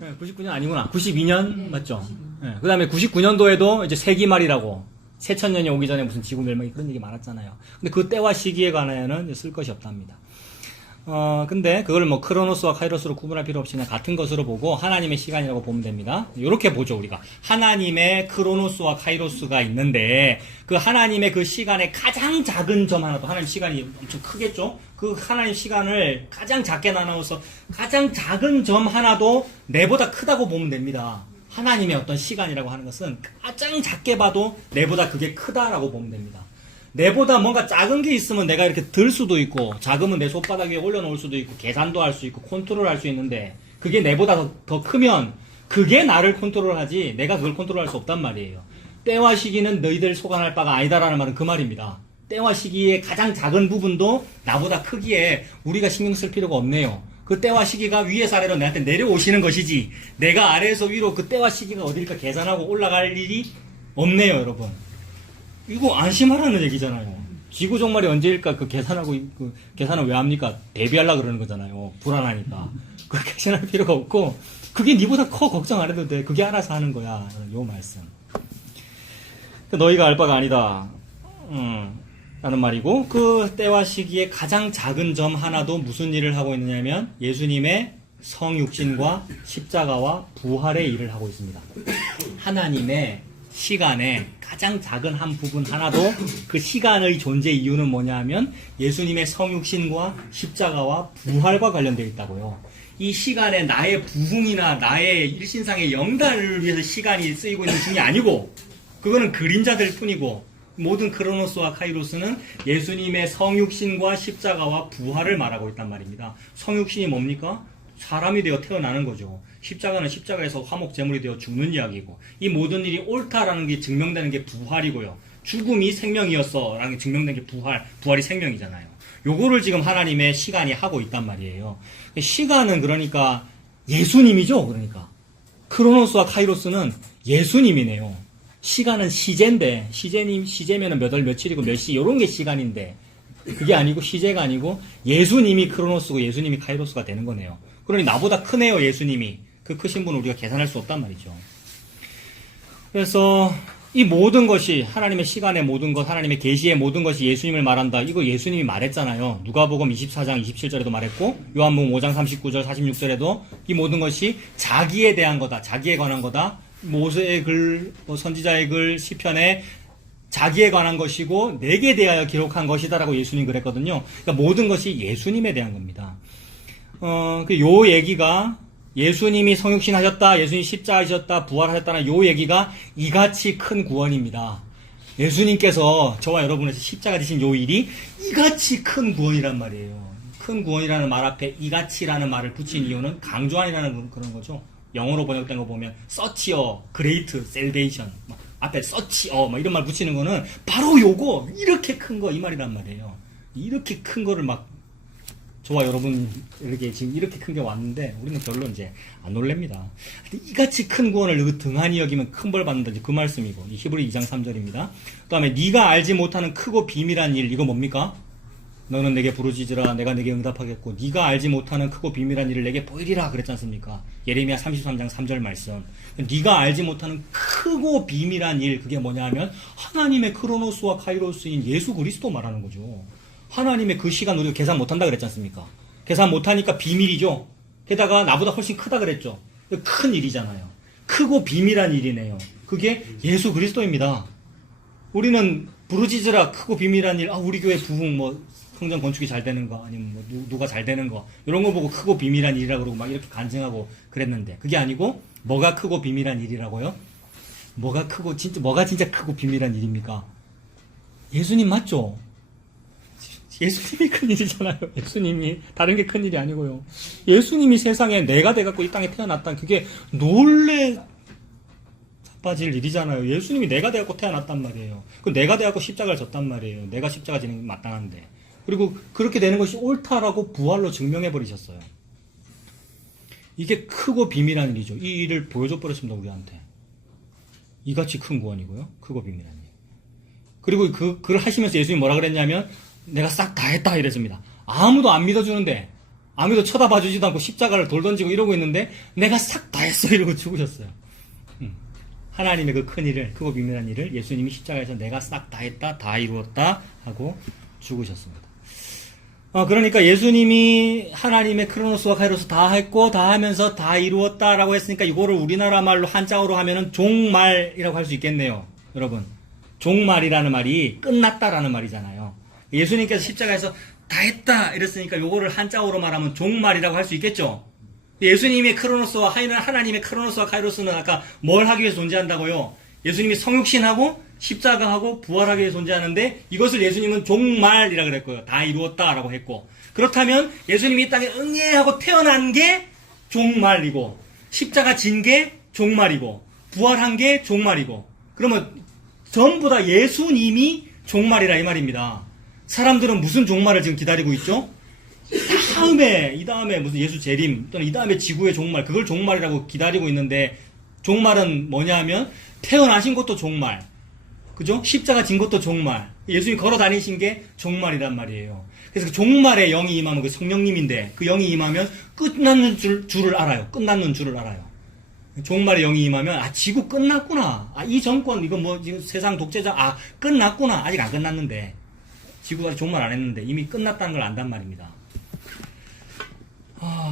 네, 99년 아니구나. 92년 맞죠? 네, 그 다음에 99년도에도 이제 세기말이라고 새천년이 오기 전에 무슨 지구 멸망이 그런 얘기 많았잖아요. 근데 그 때와 시기에 관하여는 쓸 것이 없답니다. 근데 그걸 뭐 크로노스와 카이로스로 구분할 필요 없이 그냥 같은 것으로 보고 하나님의 시간이라고 보면 됩니다. 이렇게 보죠, 우리가. 하나님의 크로노스와 카이로스가 있는데 그 하나님의 그 시간의 가장 작은 점 하나도, 하나님 시간이 엄청 크겠죠? 그 하나님 시간을 가장 작게 나눠서 가장 작은 점 하나도 내보다 크다고 보면 됩니다. 하나님의 어떤 시간이라고 하는 것은 가장 작게 봐도 내보다 그게 크다라고 보면 됩니다. 내보다 뭔가 작은 게 있으면 내가 이렇게 들 수도 있고, 작으면 내 손바닥 위에 올려놓을 수도 있고, 계산도 할 수 있고, 컨트롤 할 수 있는데, 그게 내보다 더 크면, 그게 나를 컨트롤하지, 내가 그걸 컨트롤할 수 없단 말이에요. 때와 시기는 너희들 소관할 바가 아니다라는 말은 그 말입니다. 때와 시기의 가장 작은 부분도 나보다 크기에 우리가 신경 쓸 필요가 없네요. 그 때와 시기가 위에서 아래로 내한테 내려오시는 것이지, 내가 아래에서 위로 그 때와 시기가 어딜까 계산하고 올라갈 일이 없네요, 여러분. 이거 안심하라는 얘기잖아요. 지구 종말이 언제일까 그 계산하고, 그 계산은 왜 합니까? 대비하려고 그러는 거잖아요. 불안하니까. 그렇게 계산할 필요가 없고, 그게 니보다 커, 걱정 안 해도 돼. 그게 알아서 하는 거야. 요 말씀. 너희가 알 바가 아니다. 라는 말이고, 그 때와 시기에 가장 작은 점 하나도 무슨 일을 하고 있느냐면, 예수님의 성육신과 십자가와 부활의 일을 하고 있습니다. 하나님의 시간의 가장 작은 한 부분 하나도 그 시간의 존재 이유는 뭐냐면 예수님의 성육신과 십자가와 부활과 관련되어 있다고요. 이 시간에 나의 부흥이나 나의 일신상의 영달을 위해서 시간이 쓰이고 있는 중이 아니고, 그거는 그림자들 뿐이고, 모든 크로노스와 카이로스는 예수님의 성육신과 십자가와 부활을 말하고 있단 말입니다. 성육신이 뭡니까? 사람이 되어 태어나는 거죠. 십자가는 십자가에서 화목 제물이 되어 죽는 이야기고, 이 모든 일이 옳다라는 게 증명되는 게 부활이고요. 죽음이 생명이었어 라는 게 증명된 게 부활이 생명이잖아요. 요거를 지금 하나님의 시간이 하고 있단 말이에요. 시간은 그러니까 예수님이죠. 그러니까 크로노스와 카이로스는 예수님이네요. 시간은 시제인데, 시제면은 몇 월 며칠이고 몇 시 요런 게 시간인데, 그게 아니고 시제가 아니고 예수님이 크로노스고 예수님이 카이로스가 되는 거네요. 그러니 나보다 크네요, 예수님이. 그 크신 분은 우리가 계산할 수 없단 말이죠. 그래서 이 모든 것이, 하나님의 시간의 모든 것, 하나님의 계시의 모든 것이 예수님을 말한다. 이거 예수님이 말했잖아요. 누가복음 24장 27절에도 말했고, 요한복음 5장 39절 46절에도 이 모든 것이 자기에 대한 거다, 자기에 관한 거다. 모세의 글, 선지자의 글, 시편에 자기에 관한 것이고 내게 대하여 기록한 것이다라고 예수님 그랬거든요. 그러니까 모든 것이 예수님에 대한 겁니다. 요 얘기가 예수님이 성육신 하셨다, 예수님이 십자하셨다, 부활하셨다는 요 얘기가 이같이 큰 구원입니다. 예수님께서 저와 여러분에서 십자가 지신 요 일이 이같이 큰 구원이란 말이에요. 큰 구원이라는 말 앞에 이같이라는 말을 붙인 이유는 강조안이라는 그런 거죠. 영어로 번역된 거 보면 such a great salvation, 앞에 such a 이런 말 붙이는 거는 바로 요거, 이렇게 큰 거 이 말이란 말이에요. 이렇게 큰 거를 막 저와 여러분 이렇게 지금 이렇게 큰 게 왔는데 우리는 별로 이제 안 놀랍니다. 이같이 큰 구원을 등한히 여기면 큰 벌 받는다, 그 말씀이고, 이 히브리 2장 3절입니다. 그 다음에 네가 알지 못하는 크고 비밀한 일, 이거 뭡니까? 너는 내게 부르짖으라, 내가 내게 응답하겠고, 네가 알지 못하는 크고 비밀한 일을 내게 보이리라 그랬지 않습니까? 예레미야 33장 3절 말씀. 네가 알지 못하는 크고 비밀한 일, 그게 뭐냐 하면 하나님의 크로노스와 카이로스인 예수 그리스도 말하는 거죠. 하나님의 그 시간 우리가 계산 못한다 그랬지 않습니까? 계산 못하니까 비밀이죠. 게다가 나보다 훨씬 크다 그랬죠. 큰 일이잖아요. 크고 비밀한 일이네요. 그게 예수 그리스도입니다. 우리는 부르짖으라, 크고 비밀한 일, 우리 교회 부흥, 성전 건축이 잘 되는 거, 아니면 누가 잘 되는 거, 이런 거 보고 크고 비밀한 일이라고 그러고 막 이렇게 간증하고 그랬는데, 그게 아니고 뭐가 크고 비밀한 일이라고요? 뭐가 진짜 크고 비밀한 일입니까? 예수님 맞죠? 예수님이 큰 일이잖아요. 예수님이. 다른 게 큰 일이 아니고요. 예수님이 세상에 내가 돼갖고 이 땅에 태어났다는, 그게 놀래 자빠질 일이잖아요. 예수님이 내가 돼갖고 태어났단 말이에요. 그 내가 돼갖고 십자가를 졌단 말이에요. 내가 십자가 지는 게 마땅한데. 그리고 그렇게 되는 것이 옳다라고 부활로 증명해버리셨어요. 이게 크고 비밀한 일이죠. 이 일을 보여줘 버렸습니다, 우리한테. 이같이 큰 구원이고요. 크고 비밀한 일. 그리고 그걸 하시면서 예수님이 뭐라 그랬냐면, 내가 싹 다 했다 이랬습니다. 아무도 안 믿어주는데, 아무도 쳐다봐주지도 않고 십자가를 돌 던지고 이러고 있는데 내가 싹 다 했어 이러고 죽으셨어요. 하나님의 그 큰 일을, 크고 비밀한 일을 예수님이 십자가에서 내가 싹 다 했다, 다 이루었다 하고 죽으셨습니다. 그러니까 예수님이 하나님의 크로노스와 카이로스 다 했고 다 하면서 다 이루었다라고 했으니까 이거를 우리나라 말로 한자어로 하면은 종말이라고 할 수 있겠네요. 여러분, 종말이라는 말이 끝났다라는 말이잖아요. 예수님께서 십자가에서 다 했다 이랬으니까 요거를 한자어로 말하면 종말이라고 할 수 있겠죠. 예수님의 크로노스와 하나님의 크로노스와 카이로스는 아까 뭘 하기 위해서 존재한다고요? 예수님이 성육신하고 십자가하고 부활하기 위해서 존재하는데 이것을 예수님은 종말이라고 그랬고요. 다 이루었다라고 했고, 그렇다면 예수님이 이 땅에 응애하고 태어난 게 종말이고, 십자가 진 게 종말이고, 부활한 게 종말이고, 그러면 전부 다 예수님이 종말이라 이 말입니다. 사람들은 무슨 종말을 지금 기다리고 있죠? 이 다음에 무슨 예수 재림 또는 이 다음에 지구의 종말, 그걸 종말이라고 기다리고 있는데, 종말은 뭐냐 하면 태어나신 것도 종말, 그죠? 십자가 진 것도 종말, 예수님이 걸어 다니신 게 종말이란 말이에요. 그래서 그 종말에 영이 임하면 그 성령님인데, 그 영이 임하면 끝나는 줄을 알아요. 끝나는 줄을 알아요. 종말에 영이 임하면 지구 끝났구나, 이 정권 이거 뭐 지금 세상 독재자 끝났구나, 아직 안 끝났는데, 지구가 종말 안 했는데 이미 끝났다는 걸 안단 말입니다.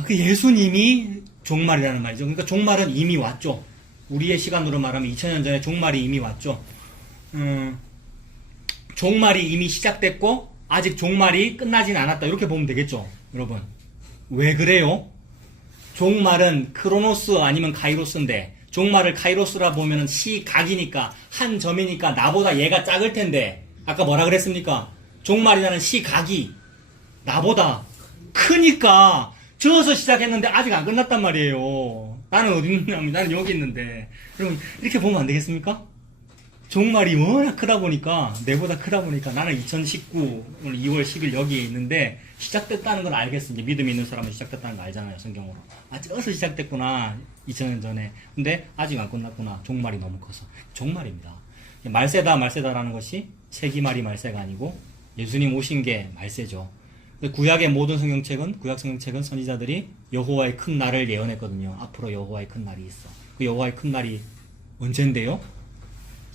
그 예수님이 종말이라는 말이죠. 그러니까 종말은 이미 왔죠. 우리의 시간으로 말하면 2000년 전에 종말이 이미 왔죠. 종말이 이미 시작됐고 아직 종말이 끝나진 않았다, 이렇게 보면 되겠죠. 여러분, 왜 그래요? 종말은 크로노스 아니면 카이로스인데, 종말을 카이로스라 보면은 시각이니까, 한 점이니까 나보다 얘가 작을 텐데, 아까 뭐라 그랬습니까? 종말이라는 시각이 나보다 크니까 저어서 시작했는데 아직 안 끝났단 말이에요. 나는 어디 있느냐면 나는 여기 있는데. 그럼 이렇게 보면 안 되겠습니까? 종말이 워낙 크다 보니까, 내보다 크다 보니까 나는 2019 오늘 2월 10일 여기에 있는데 시작됐다는 걸 알겠어. 이제 믿음이 있는 사람은 시작됐다는 거 알잖아요, 성경으로. 저어서 시작됐구나, 2000년 전에. 근데 아직 안 끝났구나, 종말이 너무 커서. 종말입니다. 말세다라는 것이 세기말이 말세가 아니고 예수님 오신 게 말세죠. 구약의 모든 구약 성경책은 선지자들이 여호와의 큰 날을 예언했거든요. 앞으로 여호와의 큰 날이 있어. 그 여호와의 큰 날이 언젠데요?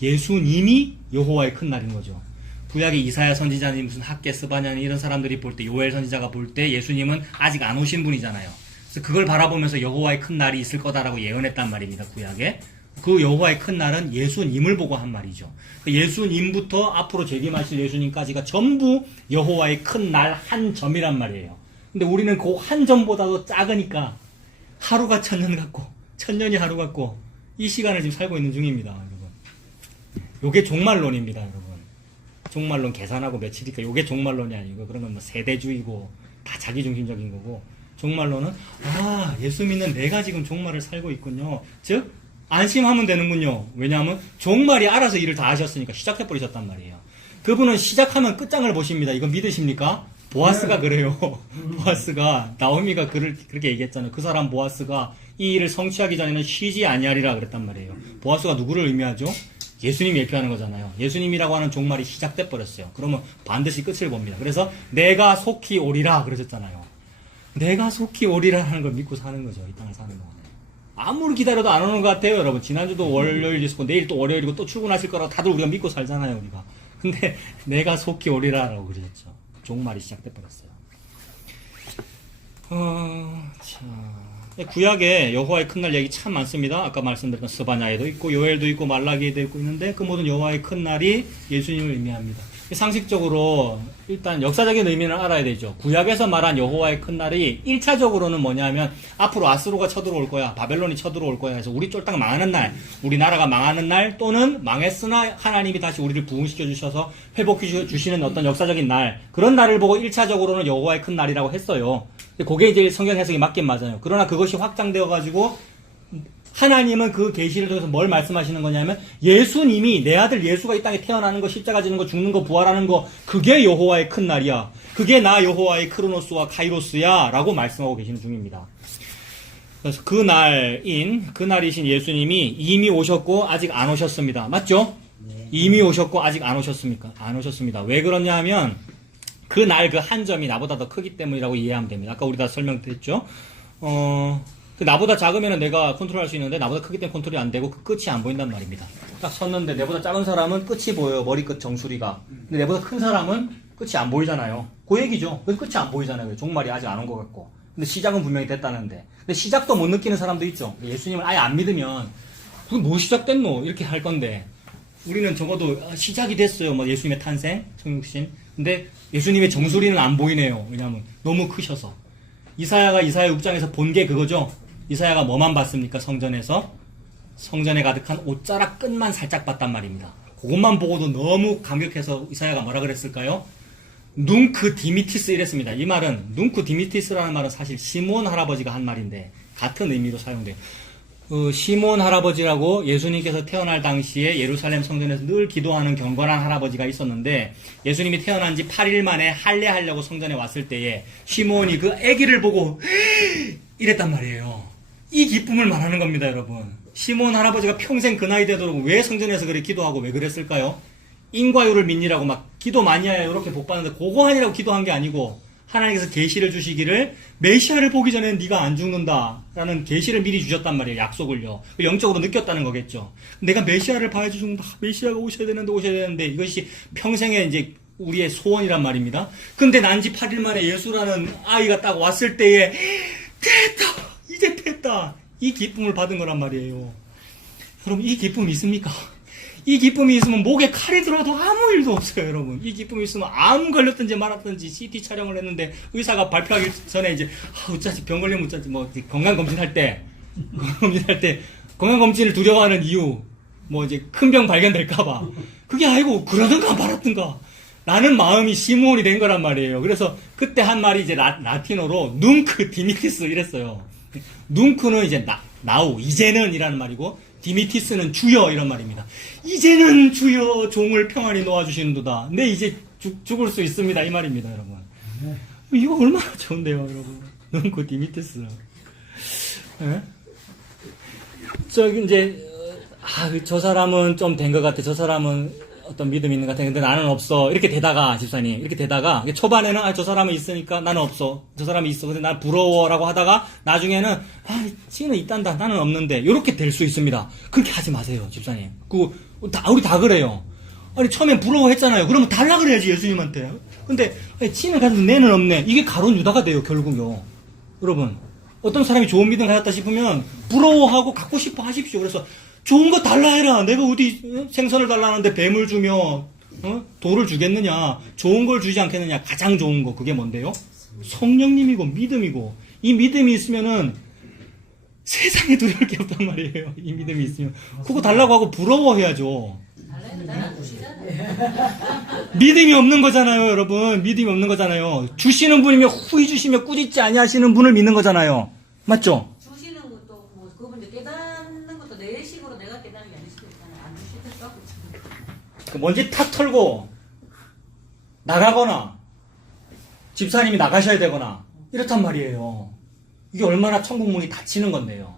예수님이 여호와의 큰 날인 거죠. 구약의 이사야 선지자님, 무슨 학개 스바냐니 이런 사람들이 볼 때, 요엘 선지자가 볼 때 예수님은 아직 안 오신 분이잖아요. 그래서 그걸 바라보면서 여호와의 큰 날이 있을 거다라고 예언했단 말입니다. 구약에. 그 여호와의 큰 날은 예수님을 보고 한 말이죠. 예수님부터 앞으로 재림하실 예수님까지가 전부 여호와의 큰 날 한 점이란 말이에요. 근데 우리는 그 한 점보다도 작으니까 하루가 천년 같고 천년이 하루 같고 이 시간을 지금 살고 있는 중입니다, 여러분. 요게 종말론입니다, 여러분. 종말론 계산하고 며칠이니까 요게 종말론이 아니고, 그런 건 뭐 세대주의고 다 자기중심적인 거고, 종말론은 예수 믿는 내가 지금 종말을 살고 있군요. 즉 안심하면 되는군요. 왜냐하면 종말이 알아서 일을 다 하셨으니까 시작해버리셨단 말이에요. 그분은 시작하면 끝장을 보십니다. 이거 믿으십니까? 보아스가 그래요. 보아스가, 나오미가 그렇게 얘기했잖아요. 그 사람 보아스가 이 일을 성취하기 전에는 쉬지 아니하리라 그랬단 말이에요. 보아스가 누구를 의미하죠? 예수님이 예표하는 거잖아요. 예수님이라고 하는 종말이 시작돼 버렸어요. 그러면 반드시 끝을 봅니다. 그래서 내가 속히 오리라 그러셨잖아요. 내가 속히 오리라 하는 걸 믿고 사는 거죠. 이 땅을 사는 동안에. 아무리 기다려도 안 오는 것 같아요, 여러분. 지난주도 월요일 있었고 내일 또 월요일이고 또 출근하실 거라고 다들 우리가 믿고 살잖아요, 우리가. 근데 내가 속히 오리라라고 그러셨죠. 종말이 시작돼 버렸어요. 구약에 여호와의 큰 날 얘기 참 많습니다. 아까 말씀드렸던 스바냐에도 있고 요엘도 있고 말라기에도 있고 있는데, 그 모든 여호와의 큰 날이 예수님을 의미합니다. 상식적으로 일단 역사적인 의미는 알아야 되죠. 구약에서 말한 여호와의 큰 날이 1차적으로는 뭐냐면 앞으로 아스로가 쳐들어올 거야, 바벨론이 쳐들어올 거야 해서 우리 쫄딱 망하는 날, 우리나라가 망하는 날, 또는 망했으나 하나님이 다시 우리를 부흥시켜 주셔서 회복해 주시는 어떤 역사적인 날, 그런 날을 보고 1차적으로는 여호와의 큰 날이라고 했어요. 그게 이제 성경 해석이 맞긴 맞아요. 그러나 그것이 확장되어 가지고 하나님은 그 계시를 통해서 뭘 말씀하시는 거냐면, 예수님이, 내 아들 예수가 이 땅에 태어나는 거, 십자가 지는 거, 죽는 거, 부활하는 거, 그게 여호와의 큰 날이야. 그게 나 여호와의 크로노스와 카이로스야 라고 말씀하고 계시는 중입니다. 그래서 그 날이신 예수님이 이미 오셨고 아직 안 오셨습니다. 맞죠? 네. 이미 오셨고 아직 안 오셨습니까? 안 오셨습니다. 왜 그러냐 하면 그날 그 한 점이 나보다 더 크기 때문이라고 이해하면 됩니다. 아까 우리 다 설명드렸죠. 그 나보다 작으면 내가 컨트롤할 수 있는데 나보다 크기 때문에 컨트롤이 안 되고 그 끝이 안 보인단 말입니다. 딱 섰는데 내보다 작은 사람은 끝이 보여요. 머리끝 정수리가. 근데 내보다 큰 사람은 끝이 안 보이잖아요. 그 얘기죠. 그래서 끝이 안 보이잖아요. 종말이 아직 안 온 것 같고. 근데 시작은 분명히 됐다는데. 근데 시작도 못 느끼는 사람도 있죠. 예수님을 아예 안 믿으면 그게 뭐 시작됐노? 이렇게 할 건데 우리는 적어도 시작이 됐어요. 뭐 예수님의 탄생, 성육신. 근데 예수님의 정수리는 안 보이네요. 왜냐하면 너무 크셔서. 이사야가 이사야 6장에서 본 게 그거죠. 이사야가 뭐만 봤습니까? 성전에서 성전에 가득한 옷자락 끝만 살짝 봤단 말입니다. 그것만 보고도 너무 감격해서 이사야가 뭐라 그랬을까요? 눅크 디미티스 이랬습니다. 이 말은 눅크 디미티스라는 말은 사실 시몬 할아버지가 한 말인데 같은 의미로 사용돼요. 시몬 할아버지라고 예수님께서 태어날 당시에 예루살렘 성전에서 늘 기도하는 경건한 할아버지가 있었는데 예수님이 태어난 지 8일 만에 할례하려고 성전에 왔을 때에 시몬이 그 아기를 보고 이랬단 말이에요. 이 기쁨을 말하는 겁니다, 여러분. 시몬 할아버지가 평생 그 나이 되도록 왜 성전에서 그래 기도하고 왜 그랬을까요? 인과율을 믿니라고 막 기도 많이 해야 이렇게 복 받는데 그거 하니라고 기도한 게 아니고 하나님께서 계시를 주시기를 메시아를 보기 전에는 네가 안 죽는다라는 계시를 미리 주셨단 말이에요. 약속을요. 영적으로 느꼈다는 거겠죠. 내가 메시아를 봐야 죽는다. 메시아가 오셔야 되는데 이것이 평생의 이제 우리의 소원이란 말입니다. 근데 난 지 8일 만에 예수라는 아이가 딱 왔을 때에 됐다. 이제 됐다. 이 기쁨을 받은 거란 말이에요. 여러분 이 기쁨이 있습니까? 이 기쁨이 있으면 목에 칼이 들어도 아무 일도 없어요, 여러분. 이 기쁨이 있으면 암 걸렸든지 말았든지 CT 촬영을 했는데 의사가 발표하기 전에 이제 어쩌지 병 걸리면 어쩌지 뭐 건강검진할 때 건강검진을 두려워하는 이유 뭐 이제 큰 병 발견될까봐 그게 아니고 그러든가 말았든가 라는 마음이 시몬이 된 거란 말이에요. 그래서 그때 한 말이 이제 라틴어로 눅크 디미티스 이랬어요. 눅크는 이제 나우 이제는 이라는 말이고 디미티스는 주여 이런 말입니다. 이제는 주여 종을 평안히 놓아주시는도다. 네 이제 죽을 수 있습니다 이 말입니다 여러분. 이거 얼마나 좋은데요 여러분. 눅크 디미티스. 네? 저기 이제 저 사람은 좀 된 것 같아. 저 사람은 어떤 믿음이 있는 것 같아. 근데 나는 없어. 이렇게 되다가 집사님 이렇게 되다가 초반에는 저 사람은 있으니까 나는 없어. 저 사람이 있어. 근데 난 부러워라고 하다가 나중에는 지는 있단다. 나는 없는데 이렇게 될 수 있습니다. 그렇게 하지 마세요 집사님. 우리 다 그래요. 아니 처음엔 부러워했잖아요. 그러면 달라 그래야지 예수님한테. 근데 지는 가지고 내는 없네. 이게 가론 유다가 돼요 결국요. 여러분 어떤 사람이 좋은 믿음 가졌다 싶으면 부러워하고 갖고 싶어 하십시오. 그래서 좋은 거 달라 해라. 내가 어디 생선을 달라는데 뱀을 주며 돌을 주겠느냐. 좋은 걸 주지 않겠느냐. 가장 좋은 거 그게 뭔데요? 성령님이고 믿음이고 이 믿음이 있으면은 세상에 두려울 게 없단 말이에요. 이 믿음이 있으면 그거 달라고 하고 부러워해야죠. 믿음이 없는 거잖아요 여러분. 믿음이 없는 거잖아요. 주시는 분이며 후히 주시며 꾸짖지 아니하시는 분을 믿는 거잖아요. 맞죠? 주시는 것도 뭐 그분들 깨닫는 것도 내 식으로 내가 깨닫는 게 아닐 수도 있잖아요. 안 주시겠다고. 그 먼지 탁 털고 나가거나 집사님이 나가셔야 되거나 이렇단 말이에요. 이게 얼마나 천국 문이 닫히는 건데요.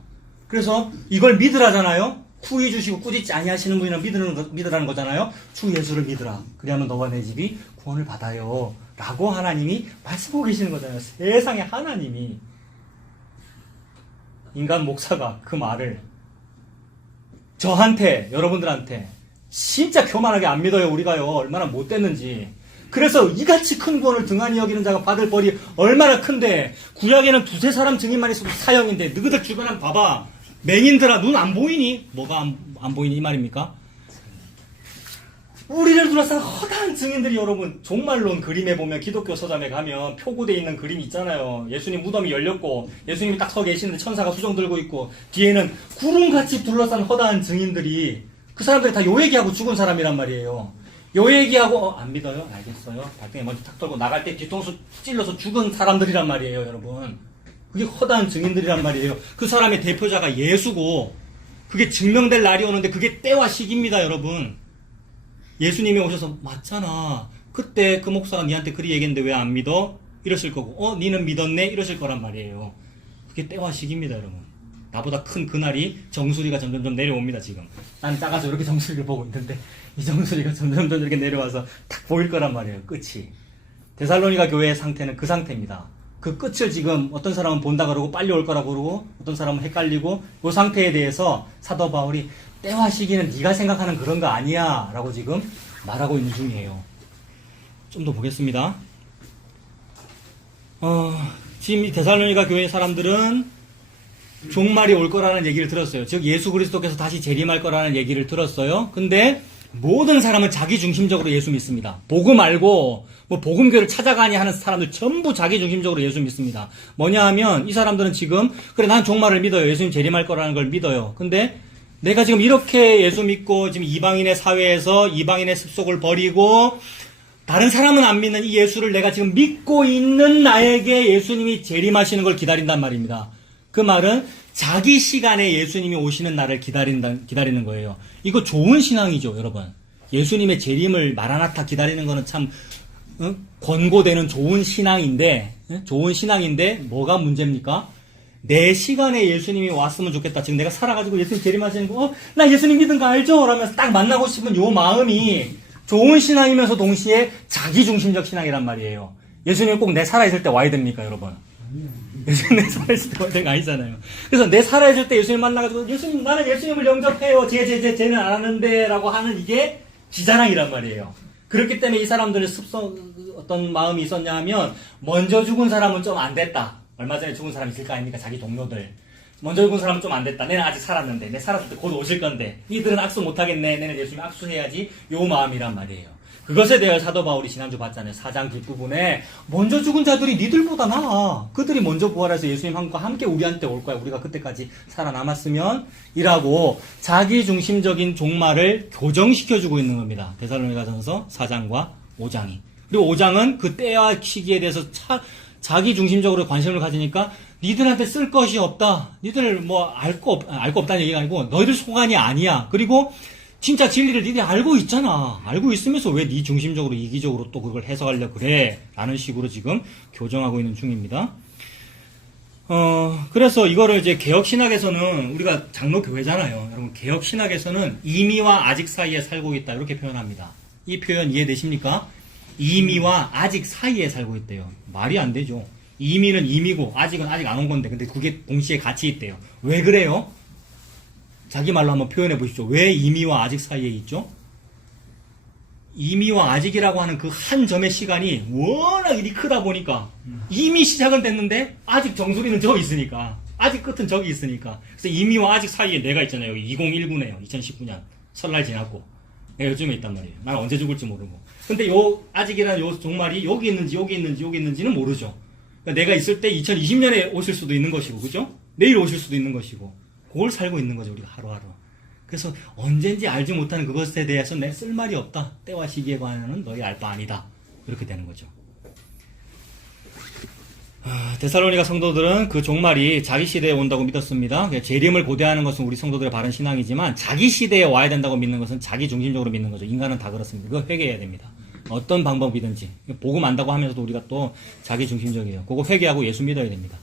그래서 이걸 믿으라잖아요. 후히 주시고 꾸짖지 아니하시는 분이나 믿으라는 거잖아요. 주 예수를 믿으라. 그리하면 너와 내 집이 구원을 받아요. 라고 하나님이 말씀하고 계시는 거잖아요. 세상에 하나님이. 인간 목사가 그 말을 저한테 여러분들한테 진짜 교만하게 안 믿어요. 우리가요 얼마나 못됐는지. 그래서 이같이 큰 구원을 등한히 여기는 자가 받을 벌이 얼마나 큰데 구약에는 두세 사람 증인만 있어도 사형인데 너희들 주변 한번 봐봐. 맹인들아 눈 안 보이니? 뭐가 안 보이니 이 말입니까? 우리를 둘러싼 허다한 증인들이 여러분 종말론 그림에 보면 기독교 서점에 가면 표구되어 있는 그림이 있잖아요. 예수님 무덤이 열렸고 예수님이 딱 서 계시는데 천사가 수정 들고 있고 뒤에는 구름같이 둘러싼 허다한 증인들이 그 사람들이 다 요 얘기하고 죽은 사람이란 말이에요. 요 얘기하고 안 믿어요? 알겠어요. 발등에 먼지 탁 떨고 나갈 때 뒤통수 찔러서 죽은 사람들이란 말이에요 여러분. 그게 허다한 증인들이란 말이에요. 그 사람의 대표자가 예수고 그게 증명될 날이 오는데 그게 때와 시기입니다 여러분. 예수님이 오셔서 맞잖아. 그때 그 목사가 니한테 그리 얘기했는데 왜 안 믿어? 이러실 거고 니는 믿었네? 이러실 거란 말이에요. 그게 때와 시기입니다 여러분. 나보다 큰 그날이 정수리가 점점점 내려옵니다 지금. 나는 작아서 이렇게 정수리를 보고 있는데 이 정수리가 점점점 이렇게 내려와서 탁 보일 거란 말이에요. 끝이. 데살로니가 교회의 상태는 그 상태입니다. 그 끝을 지금 어떤 사람은 본다 그러고 빨리 올 거라고 그러고 어떤 사람은 헷갈리고 이 상태에 대해서 사도 바울이 때와 시기는 네가 생각하는 그런 거 아니야 라고 지금 말하고 있는 중이에요. 좀 더 보겠습니다. 지금 이 데살로니가 교회 사람들은 종말이 올 거라는 얘기를 들었어요. 즉 예수 그리스도께서 다시 재림할 거라는 얘기를 들었어요. 근데 모든 사람은 자기 중심적으로 예수 믿습니다. 복음 알고 뭐 복음교회를 찾아가니 하는 사람들 전부 자기 중심적으로 예수 믿습니다. 뭐냐 하면 이 사람들은 지금 그래 난 종말을 믿어요. 예수님 재림할 거라는 걸 믿어요. 근데 내가 지금 이렇게 예수 믿고 지금 이방인의 사회에서 이방인의 습속을 버리고 다른 사람은 안 믿는 이 예수를 내가 지금 믿고 있는 나에게 예수님이 재림하시는 걸 기다린단 말입니다. 그 말은 자기 시간에 예수님이 오시는 날을 기다리는 거예요. 이거 좋은 신앙이죠, 여러분. 예수님의 재림을 마라나타 기다리는 거는 참 권고되는 좋은 신앙인데 뭐가 문제입니까? 내 시간에 예수님이 왔으면 좋겠다. 지금 내가 살아가지고 예수님 재림하시는 거, 나 예수님 믿은 거 알죠? 라면서 딱 만나고 싶은 요 마음이 좋은 신앙이면서 동시에 자기중심적 신앙이란 말이에요. 예수님 꼭 내 살아있을 때 와야 됩니까, 여러분? 예수님 내 살아있을 때 와야 되는 거 아니잖아요. 그래서 내 살아있을 때 예수님 만나가지고 예수님 나는 예수님을 영접해요. 쟤는 안 하는데 라고 하는 이게 지자랑이란 말이에요. 그렇기 때문에 이 사람들의 어떤 마음이 있었냐 하면 먼저 죽은 사람은 좀 안 됐다. 얼마 전에 죽은 사람 있을 거 아닙니까? 자기 동료들. 먼저 죽은 사람은 좀 안 됐다. 내는 아직 살았는데. 내 살았을 때 곧 오실 건데. 니들은 악수 못하겠네. 내는 예수님 악수해야지. 요 마음이란 말이에요. 그것에 대해 사도 바울이 지난주 봤잖아요. 4장 뒷부분에 먼저 죽은 자들이 니들보다 나아. 그들이 먼저 부활해서 예수님과 함께 우리한테 올 거야. 우리가 그때까지 살아남았으면 이라고 자기중심적인 종말을 교정시켜주고 있는 겁니다. 데살로니가전서 4장과 5장이. 그리고 5장은 그 때와 시기에 대해서 자기중심적으로 관심을 가지니까 니들한테 쓸 것이 없다. 니들 뭐 알 거 없다는 얘기가 아니고 너희들 소관이 아니야. 그리고 진짜 진리를 니들이 알고 있잖아. 알고 있으면서 왜 니 중심적으로 이기적으로 또 그걸 해석하려고 그래? 라는 식으로 지금 교정하고 있는 중입니다. 그래서 이거를 이제 개혁신학에서는 우리가 장로교회잖아요. 여러분, 개혁신학에서는 이미와 아직 사이에 살고 있다. 이렇게 표현합니다. 이 표현 이해되십니까? 이미와 아직 사이에 살고 있대요. 말이 안 되죠. 이미는 이미고 아직은 아직 안 온 건데 근데 그게 동시에 같이 있대요. 왜 그래요? 자기 말로 한번 표현해 보십시오. 왜 이미와 아직 사이에 있죠? 이미와 아직이라고 하는 그 한 점의 시간이 워낙 일이 크다 보니까 이미 시작은 됐는데 아직 정수리는 저기 있으니까 아직 끝은 저기 있으니까 그래서 이미와 아직 사이에 내가 있잖아요. 2019네요. 2019년 설날 지났고 내가 요즘에 있단 말이에요. 난 언제 죽을지 모르고 근데 요 아직이라는 요 종말이 여기 있는지는 모르죠. 그러니까 내가 있을 때 2020년에 오실 수도 있는 것이고 그죠? 내일 오실 수도 있는 것이고 그걸 살고 있는 거죠. 우리가 하루하루. 그래서 언젠지 알지 못하는 그것에 대해서 내 쓸 말이 없다. 때와 시기에 관한은 너희 알 바 아니다. 이렇게 되는 거죠. 데살로니가 성도들은 그 종말이 자기 시대에 온다고 믿었습니다. 재림을 고대하는 것은 우리 성도들의 바른 신앙이지만 자기 시대에 와야 된다고 믿는 것은 자기 중심적으로 믿는 거죠. 인간은 다 그렇습니다. 그거 회개해야 됩니다. 어떤 방법이든지 복음 안다고 하면서도 우리가 또 자기 중심적이에요. 그거 회개하고 예수 믿어야 됩니다.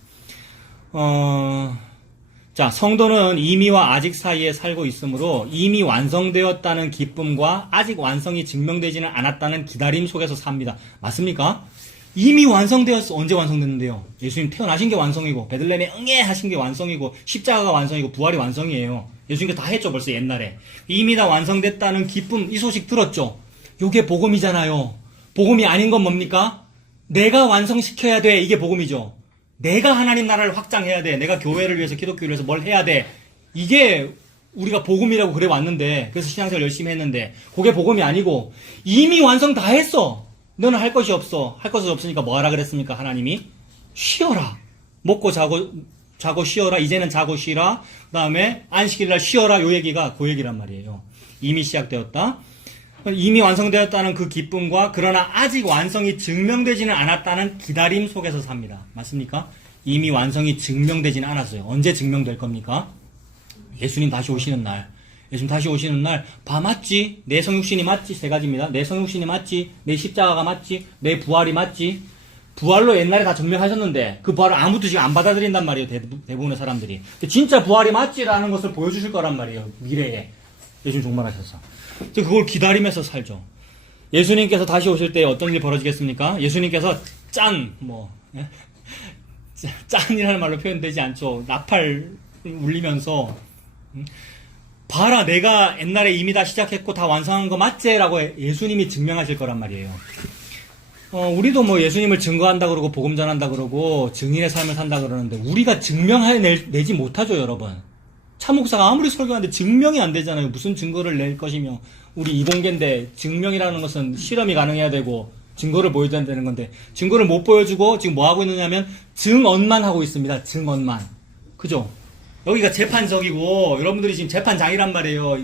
자, 성도는 이미와 아직 사이에 살고 있으므로 이미 완성되었다는 기쁨과 아직 완성이 증명되지는 않았다는 기다림 속에서 삽니다. 맞습니까? 이미 완성되었어. 언제 완성됐는데요? 예수님 태어나신 게 완성이고 베들레헴에 응애하신 게 완성이고 십자가가 완성이고 부활이 완성이에요. 예수님께 다 했죠. 벌써 옛날에. 이미 다 완성됐다는 기쁨, 이 소식 들었죠? 요게 복음이잖아요. 복음이 아닌 건 뭡니까? 내가 완성시켜야 돼. 이게 복음이죠. 내가 하나님 나라를 확장해야 돼. 내가 교회를 위해서 기독교를 위해서 뭘 해야 돼. 이게 우리가 복음이라고 그래 왔는데 그래서 신앙생활 열심히 했는데 그게 복음이 아니고 이미 완성 다 했어. 너는 할 것이 없어. 할 것이 없으니까 뭐 하라 그랬습니까? 하나님이 쉬어라. 먹고 자고 쉬어라. 이제는 자고 쉬라. 그 다음에 안식일날 쉬어라. 요 얘기가 그 얘기란 말이에요. 이미 시작되었다. 이미 완성되었다는 그 기쁨과 그러나 아직 완성이 증명되지는 않았다는 기다림 속에서 삽니다. 맞습니까? 이미 완성이 증명되지는 않았어요. 언제 증명될 겁니까? 예수님 다시 오시는 날. 예수님 다시 오시는 날, 맞지? 내 성육신이 맞지? 세 가지입니다. 내 성육신이 맞지? 내 십자가가 맞지? 내 부활이 맞지? 부활로 옛날에 다 증명하셨는데 그 부활을 아무도 지금 안 받아들인단 말이에요. 대부분의 사람들이. 진짜 부활이 맞지라는 것을 보여주실 거란 말이에요. 미래에. 예수님 종말하셔서. 그걸 기다리면서 살죠. 예수님께서 다시 오실 때 어떤 일이 벌어지겠습니까? 예수님께서 예? 짠이라는 말로 표현되지 않죠. 나팔 울리면서 봐라 내가 옛날에 이미 다 시작했고 다 완성한 거 맞지? 라고 예수님이 증명하실 거란 말이에요. 우리도 뭐 예수님을 증거한다 그러고 복음 전한다 그러고 증인의 삶을 산다 그러는데 우리가 증명해내지 못하죠, 여러분. 차목사가 아무리 설교하는데 증명이 안 되잖아요. 무슨 증거를 낼 것이며. 우리 이공계인데 증명이라는 것은 실험이 가능해야 되고 증거를 보여줘야 되는 건데 증거를 못 보여주고 지금 뭐 하고 있느냐면 증언만 하고 있습니다. 증언만. 그죠? 여기가 재판적이고 여러분들이 지금 재판장이란 말이에요.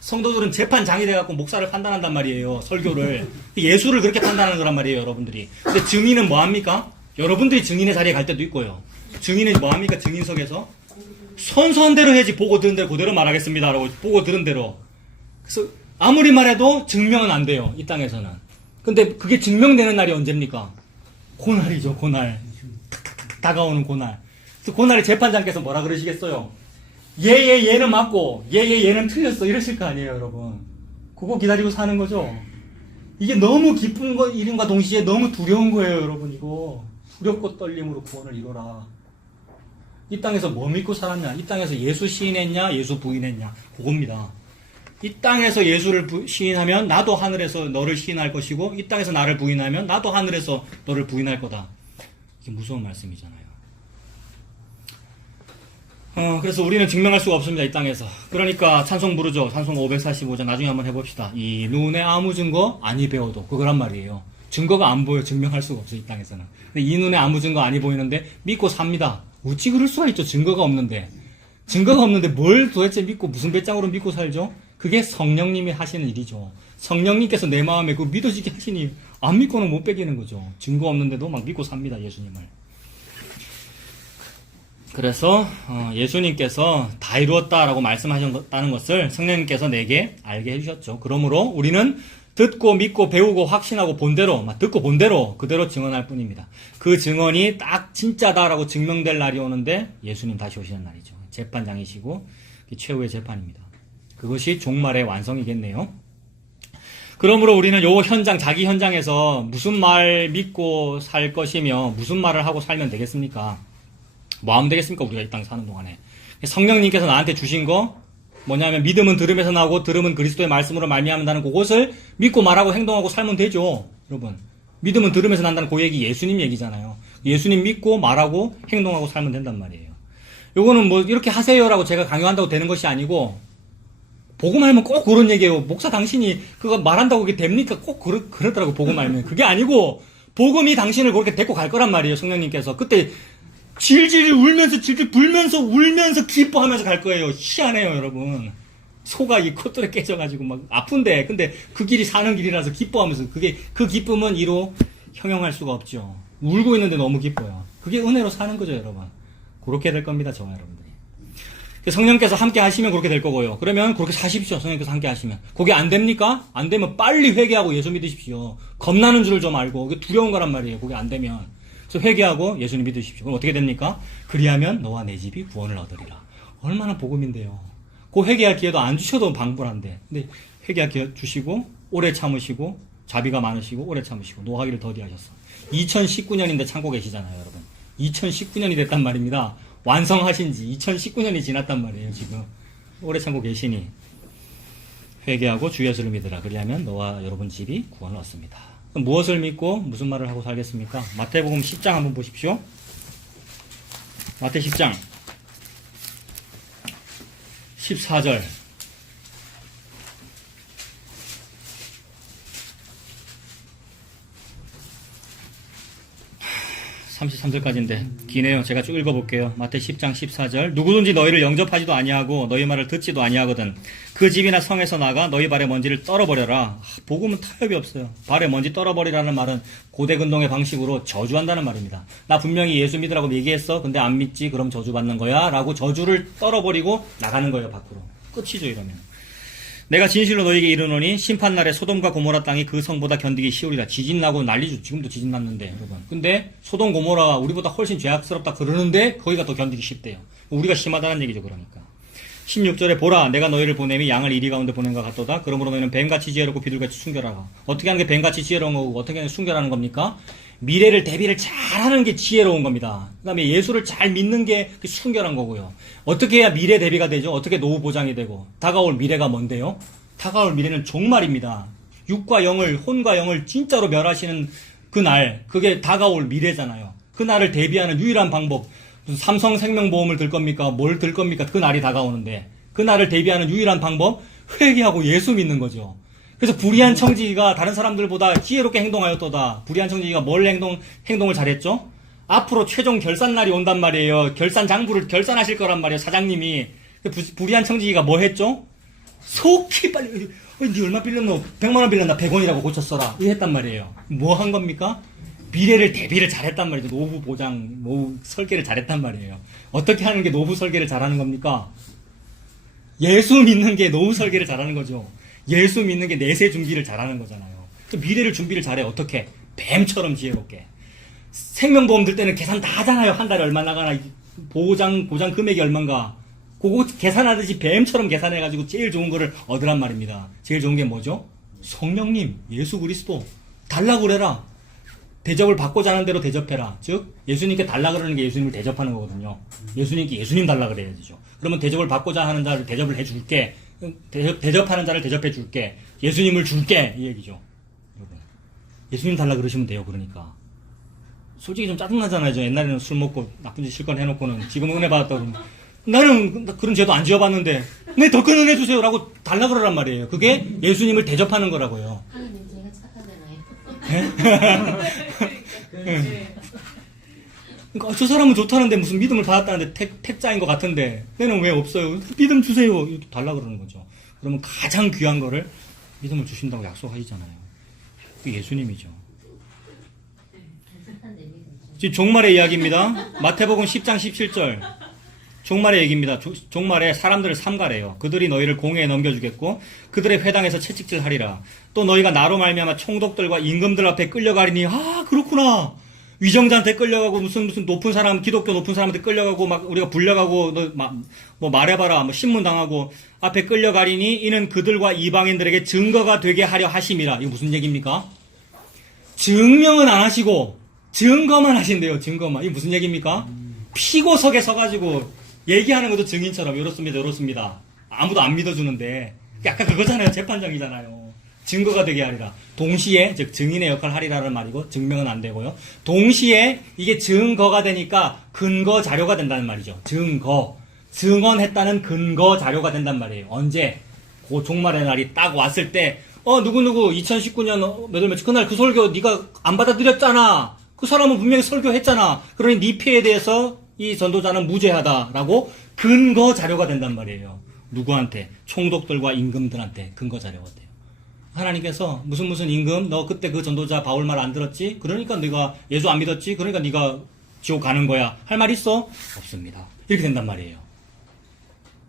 성도들은 재판장이 돼갖고 목사를 판단한단 말이에요. 설교를. 예수를 그렇게 판단하는 거란 말이에요, 여러분들이. 근데 증인은 뭐 합니까? 여러분들이 증인의 자리에 갈 때도 있고요. 증인은 뭐 합니까? 증인석에서 선서한 대로 해야지 보고 들은 대로 그대로 말하겠습니다. 라고 보고 들은 대로. 그래서 아무리 말해도 증명은 안 돼요. 이 땅에서는. 근데 그게 증명되는 날이 언제입니까? 고날이죠. 고날. 탁탁탁 다가오는 고날. 그래서 고날에 재판장께서 뭐라 그러시겠어요? 얘는 맞고 얘는 틀렸어. 이러실 거 아니에요, 여러분. 그거 기다리고 사는 거죠. 이게 너무 기쁜 일인과 동시에 너무 두려운 거예요, 여러분. 이거 두렵고 떨림으로 구원을 이뤄라. 이 땅에서 뭐 믿고 살았냐? 이 땅에서 예수 시인했냐? 예수 부인했냐? 그겁니다. 이 땅에서 예수를 시인하면 나도 하늘에서 너를 시인할 것이고 이 땅에서 나를 부인하면 나도 하늘에서 너를 부인할 거다. 이게 무서운 말씀이잖아요. 그래서 우리는 증명할 수가 없습니다. 이 땅에서. 그러니까 찬송 부르죠. 찬송 545장 나중에 한번 해봅시다. 이 눈에 아무 증거 아니 배워도 그거란 말이에요. 증거가 안 보여 증명할 수가 없어요. 이 땅에서는. 근데 이 눈에 아무 증거 아니 보이는데 믿고 삽니다. 어찌 그럴 수가 있죠. 증거가 없는데. 증거가 없는데 뭘 도대체 믿고 무슨 배짱으로 믿고 살죠? 그게 성령님이 하시는 일이죠. 성령님께서 내 마음에 그 믿어지게 하시니 안 믿고는 못 빼기는 거죠. 증거 없는데도 막 믿고 삽니다. 예수님을. 그래서 예수님께서 다 이루었다라고 말씀하셨다는 것을 성령님께서 내게 알게 해주셨죠. 그러므로 우리는 듣고 믿고 배우고 확신하고 본대로 듣고 본대로 그대로 증언할 뿐입니다. 그 증언이 딱 진짜다라고 증명될 날이 오는데 예수님 다시 오시는 날이죠. 재판장이시고 최후의 재판입니다. 그것이 종말의 완성이겠네요. 그러므로 우리는 요 현장, 자기 현장에서 무슨 말 믿고 살 것이며 무슨 말을 하고 살면 되겠습니까? 뭐 하면 되겠습니까? 우리가 이 땅 사는 동안에. 성령님께서 나한테 주신 거 뭐냐면 믿음은 들음에서 나오고 들음은 그리스도의 말씀으로 말미암는다는 그것을 믿고 말하고 행동하고 살면 되죠. 여러분. 믿음은 들음에서 난다는 그 얘기 예수님 얘기잖아요. 예수님 믿고 말하고 행동하고 살면 된단 말이에요. 요거는 뭐 이렇게 하세요라고 제가 강요한다고 되는 것이 아니고 복음 알면 꼭 그런 얘기예요. 목사 당신이 그거 말한다고 그게 됩니까? 꼭 그러더라고 복음 알면. 그게 아니고 복음이 당신을 그렇게 데리고 갈 거란 말이에요. 성령님께서. 그때 질질 울면서 질질 불면서 울면서 기뻐하면서 갈 거예요. 희한해요, 여러분. 소가 이 콧돌에 깨져가지고 막 아픈데 근데 그 길이 사는 길이라서 기뻐하면서 그 기쁨은 이로 형용할 수가 없죠. 울고 있는데 너무 기뻐요. 그게 은혜로 사는 거죠, 여러분. 그렇게 될 겁니다, 저와 여러분들이. 성령께서 함께 하시면 그렇게 될 거고요. 그러면 그렇게 사십시오. 성령께서 함께 하시면. 그게 안 됩니까? 안 되면 빨리 회개하고 예수 믿으십시오. 겁나는 줄을 좀 알고. 그게 두려운 거란 말이에요. 그게 안 되면. 그래서 회개하고 예수님 믿으십시오. 그럼 어떻게 됩니까? 그리하면 너와 내 집이 구원을 얻으리라. 얼마나 복음인데요. 그 회개할 기회도 안 주셔도 방불한데. 근데 회개할 기회 주시고 오래 참으시고 자비가 많으시고 오래 참으시고 노하기를 더디하셨어. 2019년인데 참고 계시잖아요, 여러분. 2019년이 됐단 말입니다. 완성하신 지 2019년이 지났단 말이에요, 지금. 오래 참고 계시니. 회개하고 주 예수를 믿으라. 그리하면 너와 여러분 집이 구원을 얻습니다. 그럼 무엇을 믿고 무슨 말을 하고 살겠습니까? 마태복음 10장 한번 보십시오. 마태 10장 14절 33절까지인데 기네요. 제가 쭉 읽어볼게요. 마태 10장 14절 누구든지 너희를 영접하지도 아니하고 너희 말을 듣지도 아니하거든 그 집이나 성에서 나가 너희 발의 먼지를 떨어버려라. 복음은 타협이 없어요. 발의 먼지 떨어버리라는 말은 고대 근동의 방식으로 저주한다는 말입니다. 나 분명히 예수 믿으라고 얘기했어. 근데 안 믿지? 그럼 저주받는 거야. 라고 저주를 떨어버리고 나가는 거예요, 밖으로. 끝이죠, 이러면. 내가 진실로 너희에게 이르노니 심판날에 소돔과 고모라 땅이 그 성보다 견디기 쉬우리라. 지진 나고 난리죠. 지금도 지진 났는데, 여러분. 근데 소돔 고모라가 우리보다 훨씬 죄악스럽다 그러는데 거기가 더 견디기 쉽대요. 우리가 심하다는 얘기죠, 그러니까. 16절에 보라 내가 너희를 보내미 양을 이리 가운데 보낸 것 같도다. 그러므로 너희는 뱀같이 지혜롭고 비둘같이 순결하라. 어떻게 하는 게 뱀같이 지혜로운 거고 어떻게 하는 게 순결하는 겁니까? 미래를 대비를 잘하는 게 지혜로운 겁니다. 그 다음에 예수를 잘 믿는 게 순결한 거고요. 어떻게 해야 미래 대비가 되죠? 어떻게 노후 보장이 되고 다가올 미래가 뭔데요? 다가올 미래는 종말입니다. 육과 영을 혼과 영을 진짜로 멸하시는 그날, 그게 다가올 미래잖아요. 그 날을 대비하는 유일한 방법, 무슨 삼성생명보험을 들 겁니까? 뭘 들 겁니까? 그 날이 다가오는데 그 날을 대비하는 유일한 방법, 회개하고 예수 믿는 거죠. 그래서 불의한 청지기가 다른 사람들보다 지혜롭게 행동하였도다. 불의한 청지기가 뭘 행동을 잘했죠? 앞으로 최종 결산날이 온단 말이에요. 결산 장부를 결산하실 거란 말이에요. 사장님이. 불의한 청지기가 뭐 했죠? 속히 빨리 니 얼마 빌렸노? 100만원 빌렸나? 100원이라고 고쳤어라. 이 했단 말이에요. 뭐 한 겁니까? 미래를 대비를 잘했단 말이죠. 노후 보장, 노후 설계를 잘했단 말이에요. 어떻게 하는 게 노후 설계를 잘하는 겁니까? 예수 믿는 게 노후 설계를 잘하는 거죠. 예수 믿는 게 내세 준비를 잘하는 거잖아요. 미래를 준비를 잘해. 어떻게? 뱀처럼 지혜롭게. 생명보험 들 때는 계산 다 하잖아요. 한 달에 얼마 나가나, 보장 금액이 얼만가. 그거 계산하듯이 뱀처럼 계산해가지고 제일 좋은 거를 얻으란 말입니다. 제일 좋은 게 뭐죠? 성령님, 예수 그리스도. 달라고 그래라. 대접을 받고자 하는 대로 대접해라. 즉, 예수님께 달라 그러는 게 예수님을 대접하는 거거든요. 예수님께 예수님 달라 그래야죠. 그러면 대접을 받고자 하는 자를 대접을 해줄게. 대접하는 자를 대접해 줄게. 예수님을 줄게. 이 얘기죠. 예수님 달라 그러시면 돼요. 그러니까. 솔직히 좀 짜증나잖아요. 저 옛날에는 술 먹고 나쁜 짓 실컷 해놓고는 지금 은혜 받았다고 그러면 나는 그런 죄도 안 지어봤는데 네, 더 큰 은혜 주세요 라고 달라 그러란 말이에요. 그게 예수님을 대접하는 거라고요. 하나님 제가 착하잖아요. 네? 그러니까 저 사람은 좋다는데 무슨 믿음을 받았다는데 택자인 것 같은데 내는 왜 없어요? 믿음 주세요. 이렇게 달라 그러는 거죠. 그러면 가장 귀한 거를 믿음을 주신다고 약속하시잖아요. 그게 예수님이죠. 지금 종말의 이야기입니다. 마태복음 10장 17절. 종말의 얘기입니다. 종말에 사람들을 삼가래요. 그들이 너희를 공회에 넘겨주겠고 그들의 회당에서 채찍질하리라. 또 너희가 나로 말미암아 총독들과 임금들 앞에 끌려가리니 아 그렇구나. 위정자한테 끌려가고 무슨 높은 사람 기독교 높은 사람한테 끌려가고 막 우리가 불려가고 뭐 말해봐라 뭐 신문 당하고 앞에 끌려가리니 이는 그들과 이방인들에게 증거가 되게 하려 하심이라. 이거 무슨 얘기입니까? 증명은 안 하시고 증거만 하신대요. 증거만. 이게 무슨 얘기입니까? 피고석에 서가지고 얘기하는 것도 증인처럼 이렇습니다. 아무도 안 믿어주는데 약간 그거잖아요. 재판장이잖아요. 증거가 되게 하리라. 동시에 즉 증인의 역할을 하리라는 말이고 증명은 안 되고요. 동시에 이게 증거가 되니까 근거 자료가 된다는 말이죠. 증거. 증언했다는 근거 자료가 된단 말이에요. 언제? 그 종말의 날이 딱 왔을 때 누구누구 2019년 몇월 며칠 그날 그 설교 네가 안 받아들였잖아. 그 사람은 분명히 설교했잖아. 그러니 네 피해에 대해서 이 전도자는 무죄하다라고 근거 자료가 된단 말이에요. 누구한테? 총독들과 임금들한테 근거 자료가 돼요. 하나님께서 무슨 임금 너 그때 그 전도자 바울 말 안 들었지? 그러니까 네가 예수 안 믿었지? 그러니까 네가 지옥 가는 거야. 할 말 있어? 없습니다. 이렇게 된단 말이에요.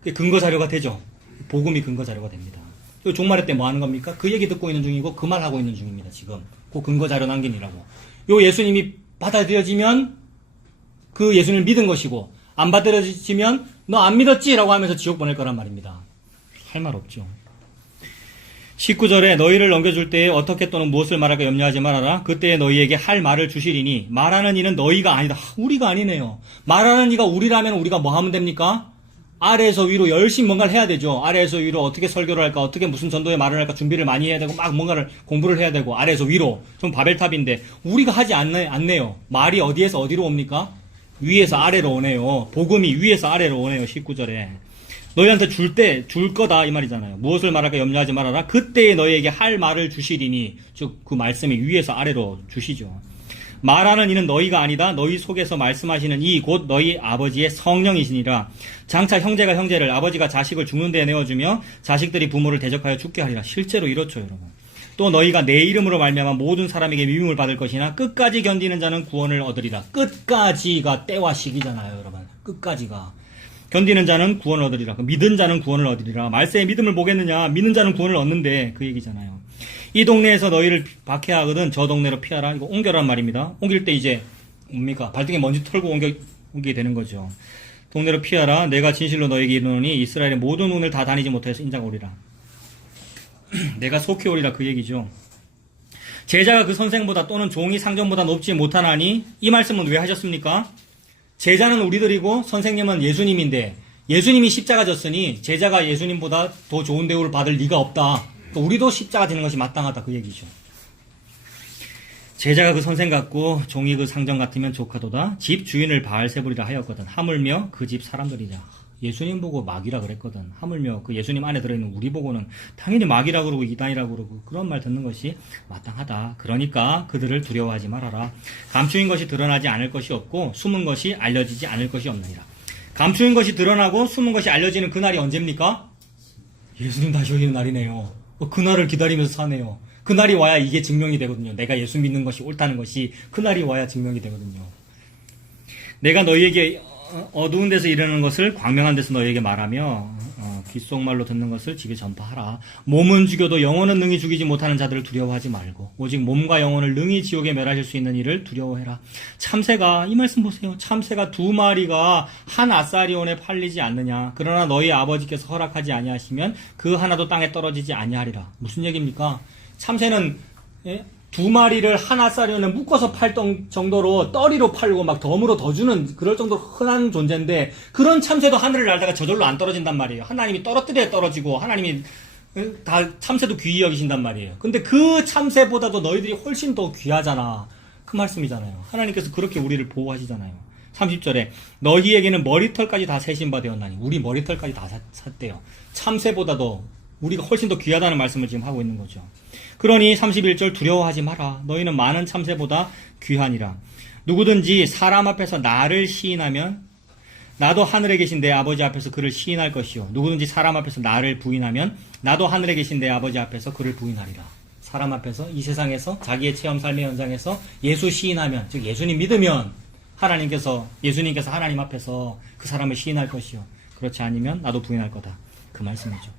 그게 근거 자료가 되죠. 복음이 근거 자료가 됩니다. 종말의 때 뭐 하는 겁니까? 그 얘기 듣고 있는 중이고 그 말 하고 있는 중입니다. 지금 그 근거 자료 남기니라고. 요 예수님이 받아들여지면 그 예수님을 믿은 것이고 안 받아들여지면 너 안 믿었지? 라고 하면서 지옥 보낼 거란 말입니다. 할 말 없죠. 19절에 너희를 넘겨줄 때에 어떻게 또는 무엇을 말할까 염려하지 말아라. 그때에 너희에게 할 말을 주시리니 말하는 이는 너희가 아니다. 우리가 아니네요. 말하는 이가 우리라면 우리가 뭐 하면 됩니까? 아래에서 위로 열심히 뭔가를 해야 되죠. 아래에서 위로 어떻게 설교를 할까, 어떻게 무슨 전도의 말을 할까 준비를 많이 해야 되고 막 뭔가를 공부를 해야 되고 아래에서 위로 좀 바벨탑인데 우리가 하지 않네요. 말이 어디에서 어디로 옵니까? 위에서 아래로 오네요. 복음이 위에서 아래로 오네요. 19절에 너희한테 줄 거다 이 말이잖아요. 무엇을 말할까 염려하지 말아라. 그때에 너희에게 할 말을 주시리니 즉 그 말씀이 위에서 아래로 주시죠. 말하는 이는 너희가 아니다. 너희 속에서 말씀하시는 이 곧 너희 아버지의 성령이시니라. 장차 형제가 형제를 아버지가 자식을 죽는 데에 내어주며 자식들이 부모를 대적하여 죽게 하리라. 실제로 이렇죠 여러분. 또 너희가 내 이름으로 말미암아 모든 사람에게 미움을 받을 것이나 끝까지 견디는 자는 구원을 얻으리라. 끝까지가 때와 시기잖아요 여러분. 끝까지가. 견디는 자는 구원을 얻으리라. 믿은 자는 구원을 얻으리라. 말세에 믿음을 보겠느냐. 믿는 자는 구원을 얻는데 그 얘기잖아요. 이 동네에서 너희를 박해하거든 저 동네로 피하라. 이거 옮겨란 말입니다. 옮길 때 이제 뭡니까? 발등에 먼지 털고 옮기게 되는 거죠. 동네로 피하라. 내가 진실로 너에게 이르노니 이스라엘의 모든 운을 다 다니지 못해서 인자가 오리라. 내가 속히 오리라 그 얘기죠. 제자가 그 선생보다 또는 종이 상전보다 높지 못하나니 이 말씀은 왜 하셨습니까? 제자는 우리들이고 선생님은 예수님인데 예수님이 십자가 졌으니 제자가 예수님보다 더 좋은 대우를 받을 리가 없다. 그러니까 우리도 십자가 지는 것이 마땅하다 그 얘기죠. 제자가 그 선생 같고 종이 그 상전 같으면 조카도다. 집 주인을 바알세불이라 하였거든. 하물며 그 집 사람들이자. 예수님 보고 마귀라 그랬거든. 하물며 그 예수님 안에 들어있는 우리 보고는 당연히 마귀라 그러고 이단이라 그러고 그런 말 듣는 것이 마땅하다. 그러니까 그들을 두려워하지 말아라. 감추인 것이 드러나지 않을 것이 없고 숨은 것이 알려지지 않을 것이 없느니라. 감추인 것이 드러나고 숨은 것이 알려지는 그날이 언제입니까? 예수님 다시 오시는 날이네요. 그날을 기다리면서 사네요. 그날이 와야 이게 증명이 되거든요. 내가 예수 믿는 것이 옳다는 것이 그날이 와야 증명이 되거든요. 내가 너희에게 어두운 데서 이르는 것을 광명한 데서 너희에게 말하며 귓속말로 듣는 것을 집에 전파하라. 몸은 죽여도 영혼은 능히 죽이지 못하는 자들을 두려워하지 말고 오직 몸과 영혼을 능히 지옥에 멸하실 수 있는 일을 두려워해라. 참새가 이 말씀 보세요. 참새가 2마리가 한 아사리온에 팔리지 않느냐. 그러나 너희 아버지께서 허락하지 아니하시면 그 하나도 땅에 떨어지지 아니하리라. 무슨 얘기입니까? 참새는 2마리를 한 아사리온에 묶어서 팔 정도로 떠리로 팔고 막 덤으로 더 주는 그럴 정도로 흔한 존재인데 그런 참새도 하늘을 날다가 저절로 안 떨어진단 말이에요. 하나님이 떨어뜨려야 떨어지고 하나님이 다 참새도 귀히 여기신단 말이에요. 근데 그 참새보다도 너희들이 훨씬 더 귀하잖아. 그 말씀이잖아요. 하나님께서 그렇게 우리를 보호하시잖아요. 30절에 너희에게는 머리털까지 다 세신 바 되었나니 우리 머리털까지 다 샀대요. 참새보다도 우리가 훨씬 더 귀하다는 말씀을 지금 하고 있는 거죠. 그러니 31절 두려워하지 마라. 너희는 많은 참새보다 귀하니라. 누구든지 사람 앞에서 나를 시인하면 나도 하늘에 계신 내 아버지 앞에서 그를 시인할 것이요. 누구든지 사람 앞에서 나를 부인하면 나도 하늘에 계신 내 아버지 앞에서 그를 부인하리라. 사람 앞에서 이 세상에서 자기의 체험 삶의 현장에서 예수 시인하면 즉 예수님 믿으면 예수님께서 하나님 앞에서 그 사람을 시인할 것이요. 그렇지 않으면 나도 부인할 거다. 그 말씀이죠.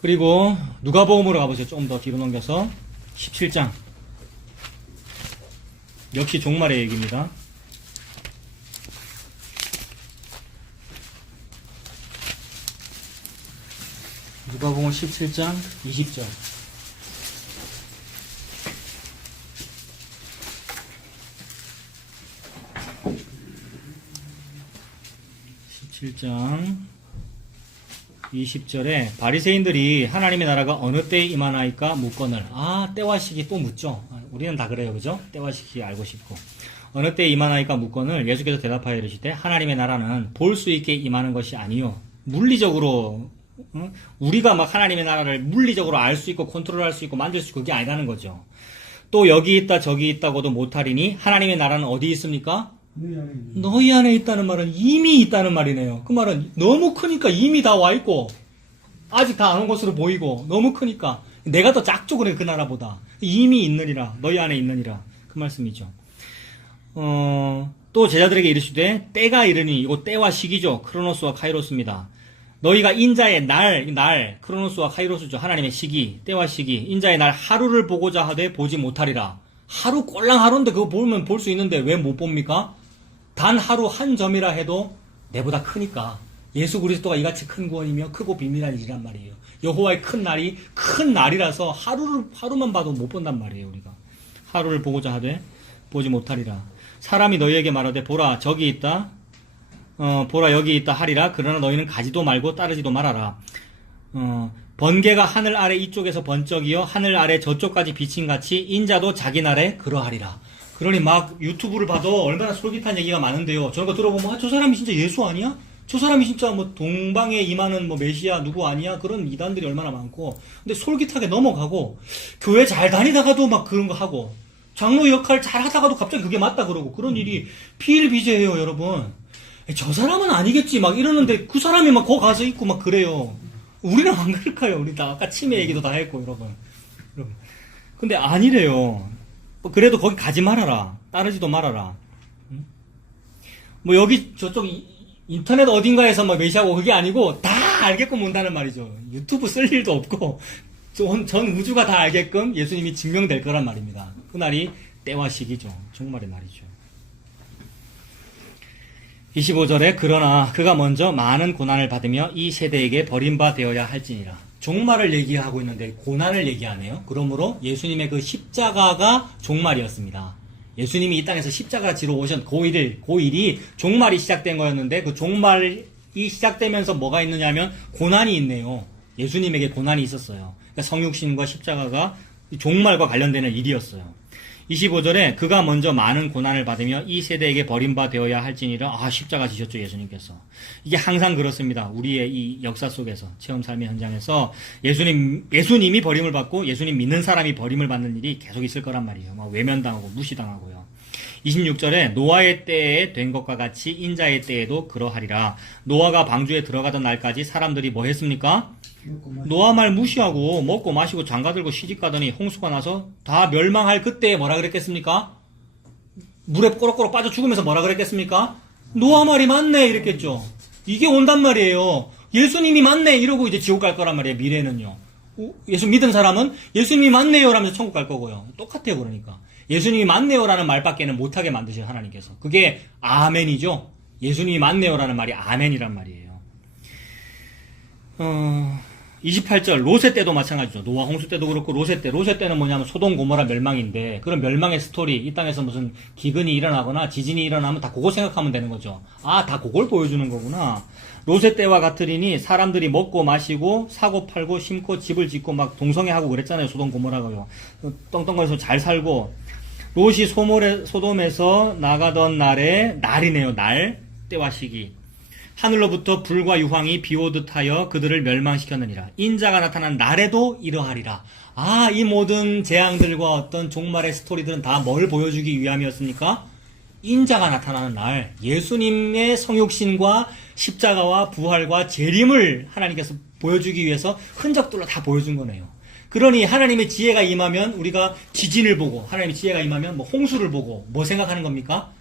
그리고 누가복음으로 가보세요. 조금 더 뒤로 넘겨서 17장. 역시 종말의 얘기입니다. 누가복음 17장 20절. 17장 20절에 바리새인들이 하나님의 나라가 어느 때에 임하나이까 묻거늘. 때와 시기 또 묻죠. 우리는 다 그래요. 그죠? 때와 시기 알고 싶고. 어느 때에 임하나이까 묻거늘 예수께서 대답하여 이르시되 하나님의 나라는 볼 수 있게 임하는 것이 아니요. 물리적으로 우리가 막 하나님의 나라를 물리적으로 알 수 있고 컨트롤할 수 있고 만들 수 있고 그게 아니라는 거죠. 또 여기 있다 저기 있다고도 못하리니 하나님의 나라는 어디 있습니까? 너희 안에 있다는 말은 이미 있다는 말이네요. 그 말은 너무 크니까 이미 다 와 있고 아직 다 안 온 것으로 보이고 너무 크니까 내가 더 작죠. 그래 그 나라보다 이미 있느니라. 너희 안에 있느니라. 그 말씀이죠. 또 제자들에게 이르시되 때가 이르니 이거 때와 시기죠. 크로노스와 카이로스입니다. 너희가 인자의 날 크로노스와 카이로스죠. 하나님의 시기 때와 시기 인자의 날 하루를 보고자 하되 보지 못하리라. 하루 꼴랑 하루인데 그거 보면 볼 수 있는데 왜 못 봅니까? 단 하루 한 점이라 해도 내보다 크니까. 예수 그리스도가 이같이 큰 구원이며 크고 비밀한 일이란 말이에요. 여호와의 큰 날이 큰 날이라서 하루만 봐도 못 본단 말이에요. 우리가 하루를 보고자 하되 보지 못하리라. 사람이 너희에게 말하되 보라 저기 있다 보라 여기 있다 하리라. 그러나 너희는 가지도 말고 따르지도 말아라. 번개가 하늘 아래 이쪽에서 번쩍이어 하늘 아래 저쪽까지 비친 같이 인자도 자기 날에 그러하리라. 그러니 막 유튜브를 봐도 얼마나 솔깃한 얘기가 많은데요. 저런 거 들어보면 저 사람이 진짜 예수 아니야? 저 사람이 진짜 뭐 동방에 임하는 뭐 메시아 누구 아니야? 그런 이단들이 얼마나 많고. 근데 솔깃하게 넘어가고 교회 잘 다니다가도 막 그런 거 하고 장로 역할 잘 하다가도 갑자기 그게 맞다 그러고 그런 일이 비일비재해요, 여러분. 저 사람은 아니겠지 막 이러는데 그 사람이 막 거기 가서 있고 막 그래요. 우리는 안 그럴까요? 우리 다 아까 치매 얘기도 다 했고 여러분. 근데 아니래요. 그래도 거기 가지 말아라. 따르지도 말아라. 뭐 여기 저쪽 인터넷 어딘가에서 막 메시하고 그게 아니고 다 알게끔 온다는 말이죠. 유튜브 쓸 일도 없고 전 우주가 다 알게끔 예수님이 증명될 거란 말입니다. 그날이 때와 시기죠. 종말의 날이죠. 25절에 그러나 그가 먼저 많은 고난을 받으며 이 세대에게 버림받아야 할지니라. 종말을 얘기하고 있는데 고난을 얘기하네요. 그러므로 예수님의 그 십자가가 종말이었습니다. 예수님이 이 땅에서 십자가 지러 오신 고1이 종말이 시작된 거였는데 그 종말이 시작되면서 뭐가 있느냐면 고난이 있네요. 예수님에게 고난이 있었어요. 그러니까 성육신과 십자가가 종말과 관련되는 일이었어요. 25절에 그가 먼저 많은 고난을 받으며 이 세대에게 버림받아야 할지니라. 십자가 지셨죠, 예수님께서. 이게 항상 그렇습니다. 우리의 이 역사 속에서, 체험 삶의 현장에서 예수님이 버림을 받고 예수님 믿는 사람이 버림을 받는 일이 계속 있을 거란 말이에요. 막 외면당하고 무시당하고요. 26절에 노아의 때에 된 것과 같이 인자의 때에도 그러하리라. 노아가 방주에 들어가던 날까지 사람들이 뭐 했습니까? 노아 말 무시하고 먹고 마시고 장가들고 시집가더니 홍수가 나서 다 멸망할 그때에 뭐라 그랬겠습니까? 물에 꼬록꼬록 빠져 죽으면서 뭐라 그랬겠습니까? 노아 말이 맞네 이랬겠죠. 이게 온단 말이에요. 예수님이 맞네 이러고 이제 지옥 갈 거란 말이에요. 미래는요. 예수 믿은 사람은 예수님이 맞네요 라면서 천국 갈 거고요. 똑같아요. 그러니까 예수님이 맞네요 라는 말밖에는 못하게 만드셔요. 하나님께서. 그게 아멘이죠. 예수님이 맞네요 라는 말이 아멘이란 말이에요. 28절 롯의 때도 마찬가지죠. 노아 홍수 때도 그렇고 롯의 때는 뭐냐면 소돔 고모라 멸망인데, 그런 멸망의 스토리, 이 땅에서 무슨 기근이 일어나거나 지진이 일어나면 다 그거 생각하면 되는 거죠. 다 그걸 보여주는 거구나. 롯의 때와 같으리니 사람들이 먹고 마시고 사고 팔고 심고 집을 짓고 막 동성애하고 그랬잖아요. 소돔 고모라가요. 떵떵거려서 잘 살고. 롯이 소돔에서 나가던 날이네요. 때와 시기. 하늘로부터 불과 유황이 비오듯 하여 그들을 멸망시켰느니라. 인자가 나타난 날에도 이러하리라. 이 모든 재앙들과 어떤 종말의 스토리들은 다 뭘 보여주기 위함이었습니까? 인자가 나타나는 날, 예수님의 성육신과 십자가와 부활과 재림을 하나님께서 보여주기 위해서 흔적들로 다 보여준 거네요. 그러니 하나님의 지혜가 임하면 우리가 지진을 보고, 하나님의 지혜가 임하면 뭐 홍수를 보고 뭐 생각하는 겁니까?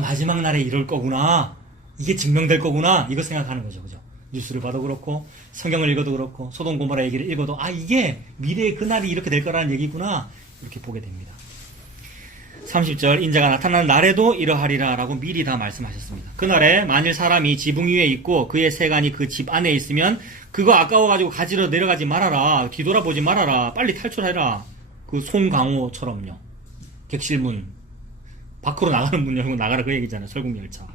마지막 날에 이럴 거구나. 이게 증명될 거구나. 이거 생각하는 거죠. 그죠? 뉴스를 봐도 그렇고, 성경을 읽어도 그렇고, 소돔 고모라 얘기를 읽어도, 이게 미래의 그날이 이렇게 될 거라는 얘기구나. 이렇게 보게 됩니다. 30절, 인자가 나타나는 날에도 이러하리라 라고 미리 다 말씀하셨습니다. 그날에 만일 사람이 지붕 위에 있고 그의 세간이 그 집 안에 있으면 그거 아까워가지고 가지러 내려가지 말아라. 뒤돌아보지 말아라. 빨리 탈출해라. 그 송강호처럼요. 객실문. 밖으로 나가는 문 열고 나가라 그 얘기잖아요. 설국열차.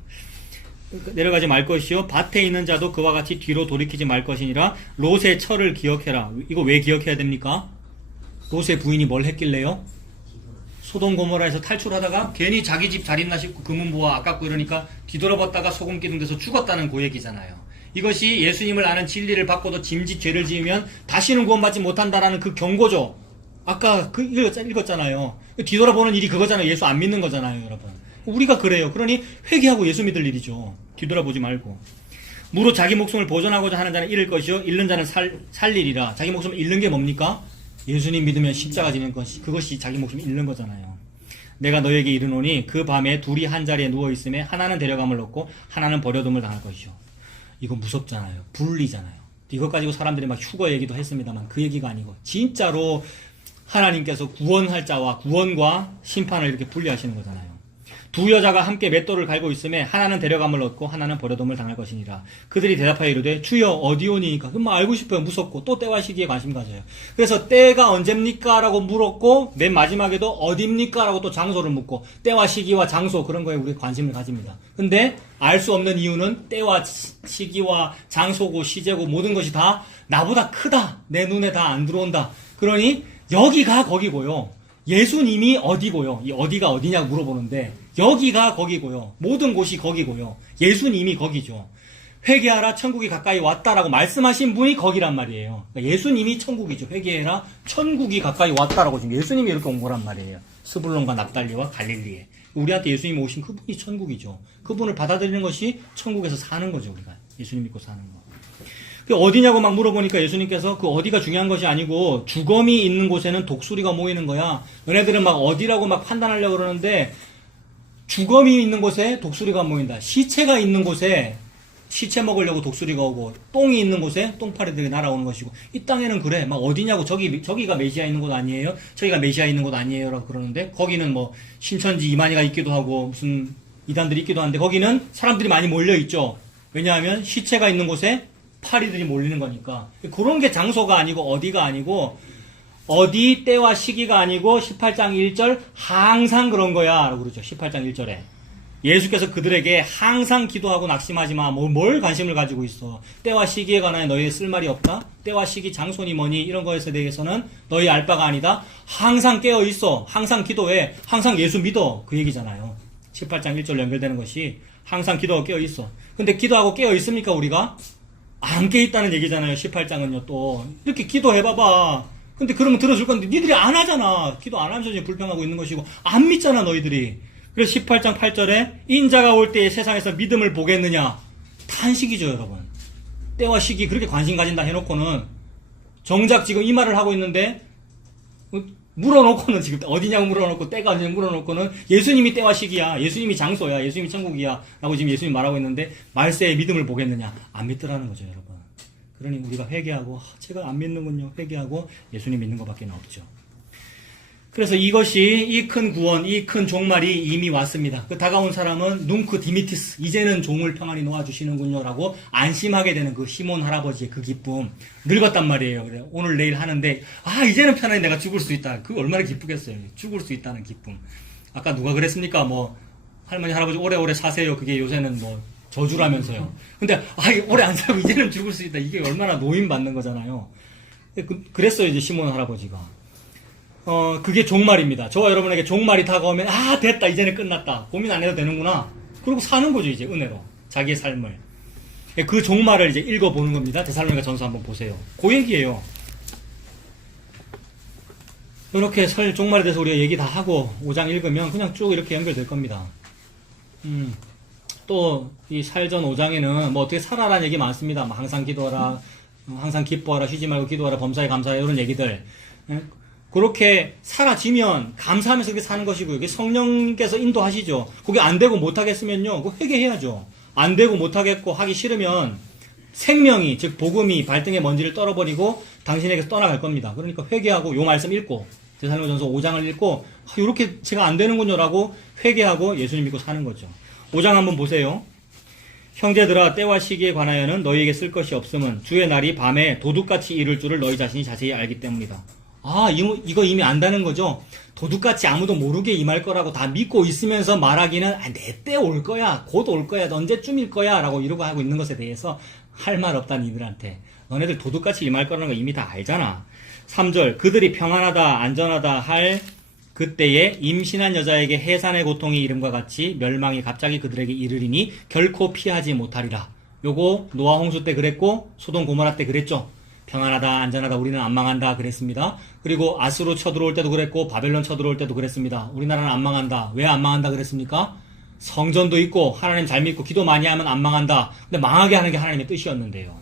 내려가지 말 것이요 밭에 있는 자도 그와 같이 뒤로 돌이키지 말 것이니라. 롯의 철을 기억해라. 이거 왜 기억해야 됩니까? 롯의 부인이 뭘 했길래요? 소돔 고모라에서 탈출하다가 괜히 자기 집 잘 있나 싶고 금은보화 아깝고 이러니까 뒤돌아봤다가 소금 기둥 돼서 죽었다는 그 얘기잖아요. 이것이 예수님을 아는 진리를 받고도 짐짓 죄를 지으면 다시는 구원받지 못한다라는 그 경고죠. 아까 읽었잖아요. 뒤돌아보는 일이 그거잖아요. 예수 안 믿는 거잖아요, 여러분. 우리가 그래요. 그러니 회개하고 예수 믿을 일이죠. 뒤돌아보지 말고. 무릇 자기 목숨을 보존하고자 하는 자는 잃을 것이요 잃는 자는 살리리라. 자기 목숨을 잃는 게 뭡니까? 예수님 믿으면 십자가 지는 것이, 그것이 자기 목숨을 잃는 거잖아요. 내가 너에게 이르노니 그 밤에 둘이 한 자리에 누워 있음에 하나는 데려감을 얻고 하나는 버려둠을 당할 것이요. 이거 무섭잖아요. 분리잖아요. 이것 가지고 사람들이 막 휴거 얘기도 했습니다만 그 얘기가 아니고 진짜로 하나님께서 구원할 자와 구원과 심판을 이렇게 분리하시는 거잖아요. 두 여자가 함께 맷돌을 갈고 있음에 하나는 데려감을 얻고 하나는 버려둠을 당할 것이니라. 그들이 대답하여 이르되 주여 어디 오니까. 그럼 알고 싶어요. 무섭고 또 때와 시기에 관심 가져요. 그래서 때가 언제입니까? 라고 물었고 맨 마지막에도 어디입니까? 라고 또 장소를 묻고 때와 시기와 장소 그런 거에 우리 관심을 가집니다. 근데 알 수 없는 이유는 때와 시기와 장소고 시제고 모든 것이 다 나보다 크다. 내 눈에 다 안 들어온다. 그러니 여기가 거기고요. 예수님이 어디고요. 이 어디가 어디냐고 물어보는데 여기가 거기고요. 모든 곳이 거기고요. 예수님이 거기죠. 회개하라 천국이 가까이 왔다라고 말씀하신 분이 거기란 말이에요. 그러니까 예수님이 천국이죠. 회개해라 천국이 가까이 왔다라고 지금 예수님이 이렇게 온 거란 말이에요. 스불론과 납달리와 갈릴리에. 우리한테 예수님이 오신 그분이 천국이죠. 그분을 받아들이는 것이 천국에서 사는 거죠. 우리가 예수님 믿고 사는 거. 어디냐고 막 물어보니까 예수님께서 그 어디가 중요한 것이 아니고 주검이 있는 곳에는 독수리가 모이는 거야. 너네들은 막 어디라고 막 판단하려고 그러는데 주검이 있는 곳에 독수리가 모인다. 시체가 있는 곳에 시체 먹으려고 독수리가 오고 똥이 있는 곳에 똥파리들이 날아오는 것이고 이 땅에는 그래. 막 어디냐고 저기가 메시아 있는 곳 아니에요? 저기가 메시아 있는 곳 아니에요? 라고 그러는데 거기는 뭐 신천지 이만희가 있기도 하고 무슨 이단들이 있기도 한데 거기는 사람들이 많이 몰려 있죠. 왜냐하면 시체가 있는 곳에 파리들이 몰리는 거니까. 그런 게 장소가 아니고 어디가 아니고 어디 때와 시기가 아니고 18장 1절 항상 그런 거야 라고 그러죠. 18장 1절에 예수께서 그들에게 항상 기도하고 낙심하지 마. 뭘 관심을 가지고 있어. 때와 시기에 관하여 너희의 쓸 말이 없다. 때와 시기 장소니 뭐니 이런 거에 대해서는 너희 알 바가 아니다. 항상 깨어 있어. 항상 기도해. 항상 예수 믿어. 그 얘기잖아요. 18장 1절 연결되는 것이 항상 기도하고 깨어 있어. 근데 기도하고 깨어 있습니까 우리가? 안 깨 있다는 얘기잖아요. 18장은요. 또 이렇게 기도해봐봐. 근데 그러면 들어줄 건데 니들이 안 하잖아. 기도 안 하면서 지금 불평하고 있는 것이고 안 믿잖아 너희들이. 그래서 18장 8절에 인자가 올 때에 세상에서 믿음을 보겠느냐. 탄식이죠 여러분. 때와 시기 그렇게 관심 가진다 해놓고는 정작 지금 이 말을 하고 있는데 물어놓고는 지금 어디냐고 물어놓고 때가 언제 물어놓고는 예수님이 때와 시기야. 예수님이 장소야. 예수님이 천국이야. 라고 지금 예수님 말하고 있는데 말세에 믿음을 보겠느냐. 안 믿더라는 거죠 여러분. 그러니 우리가 회개하고 제가 안 믿는군요. 회개하고 예수님 믿는 것밖에 없죠. 그래서 이것이 이 큰 구원, 이 큰 종말이 이미 왔습니다. 그 다가온 사람은 뭉크 디미티스, 이제는 종을 평안히 놓아주시는군요 라고 안심하게 되는 그 시몬 할아버지의 그 기쁨. 늙었단 말이에요. 그래 오늘 내일 하는데 이제는 편안히 내가 죽을 수 있다. 그 얼마나 기쁘겠어요. 죽을 수 있다는 기쁨. 아까 누가 그랬습니까? 뭐 할머니 할아버지 오래오래 사세요. 그게 요새는 뭐 저주라면서요. 근데 오래 안 살고 이제는 죽을 수 있다. 이게 얼마나 노임 받는 거잖아요. 그랬어요 이제 시몬 할아버지가. 그게 종말입니다. 저와 여러분에게 종말이 다가오면 됐다 이제는 끝났다. 고민 안 해도 되는구나. 그리고 사는 거죠 이제 은혜로 자기의 삶을. 그 종말을 이제 읽어보는 겁니다. 데살로니가 전서 한번 보세요. 그 얘기예요. 이렇게 설 종말에 대해서 우리가 얘기 다 하고 5장 읽으면 그냥 쭉 이렇게 연결될 겁니다. 또 이 살전 5장에는 뭐 어떻게 살아라는 얘기 많습니다. 뭐 항상 기도하라, 항상 기뻐하라, 쉬지 말고 기도하라, 범사에 감사하라 이런 얘기들. 그렇게 사라지면 감사하면서 그렇게 사는 것이고요. 이게 성령께서 인도하시죠. 그게 안 되고 못하겠으면요. 그거 회개해야죠. 안 되고 못하겠고 하기 싫으면 생명이, 즉 복음이 발등에 먼지를 떨어버리고 당신에게서 떠나갈 겁니다. 그러니까 회개하고 요 말씀 읽고 데살로니가전서 5장을 읽고 이렇게 제가 안 되는군요 라고 회개하고 예수님 믿고 사는 거죠. 5장 한번 보세요. 형제들아 때와 시기에 관하여는 너희에게 쓸 것이 없음은 주의 날이 밤에 도둑같이 이를 줄을 너희 자신이 자세히 알기 때문이다. 이거 이미 안다는 거죠. 도둑같이 아무도 모르게 임할 거라고 다 믿고 있으면서 말하기는 내 때 올 거야. 곧 올 거야. 언제쯤일 거야. 라고 이러고 하고 있는 것에 대해서 할 말 없다는 이들한테 너네들 도둑같이 임할 거라는 거 이미 다 알잖아. 3절 그들이 평안하다 안전하다 할 그때에 임신한 여자에게 해산의 고통이 이름과 같이 멸망이 갑자기 그들에게 이르리니 결코 피하지 못하리라. 요거 노아 홍수 때 그랬고 소돔 고모라 때 그랬죠. 평안하다 안전하다 우리는 안 망한다 그랬습니다. 그리고 아수르 쳐들어올 때도 그랬고 바벨론 쳐들어올 때도 그랬습니다. 우리나라는 안 망한다. 왜 안 망한다 그랬습니까? 성전도 있고 하나님 잘 믿고 기도 많이 하면 안 망한다. 근데 망하게 하는 게 하나님의 뜻이었는데요.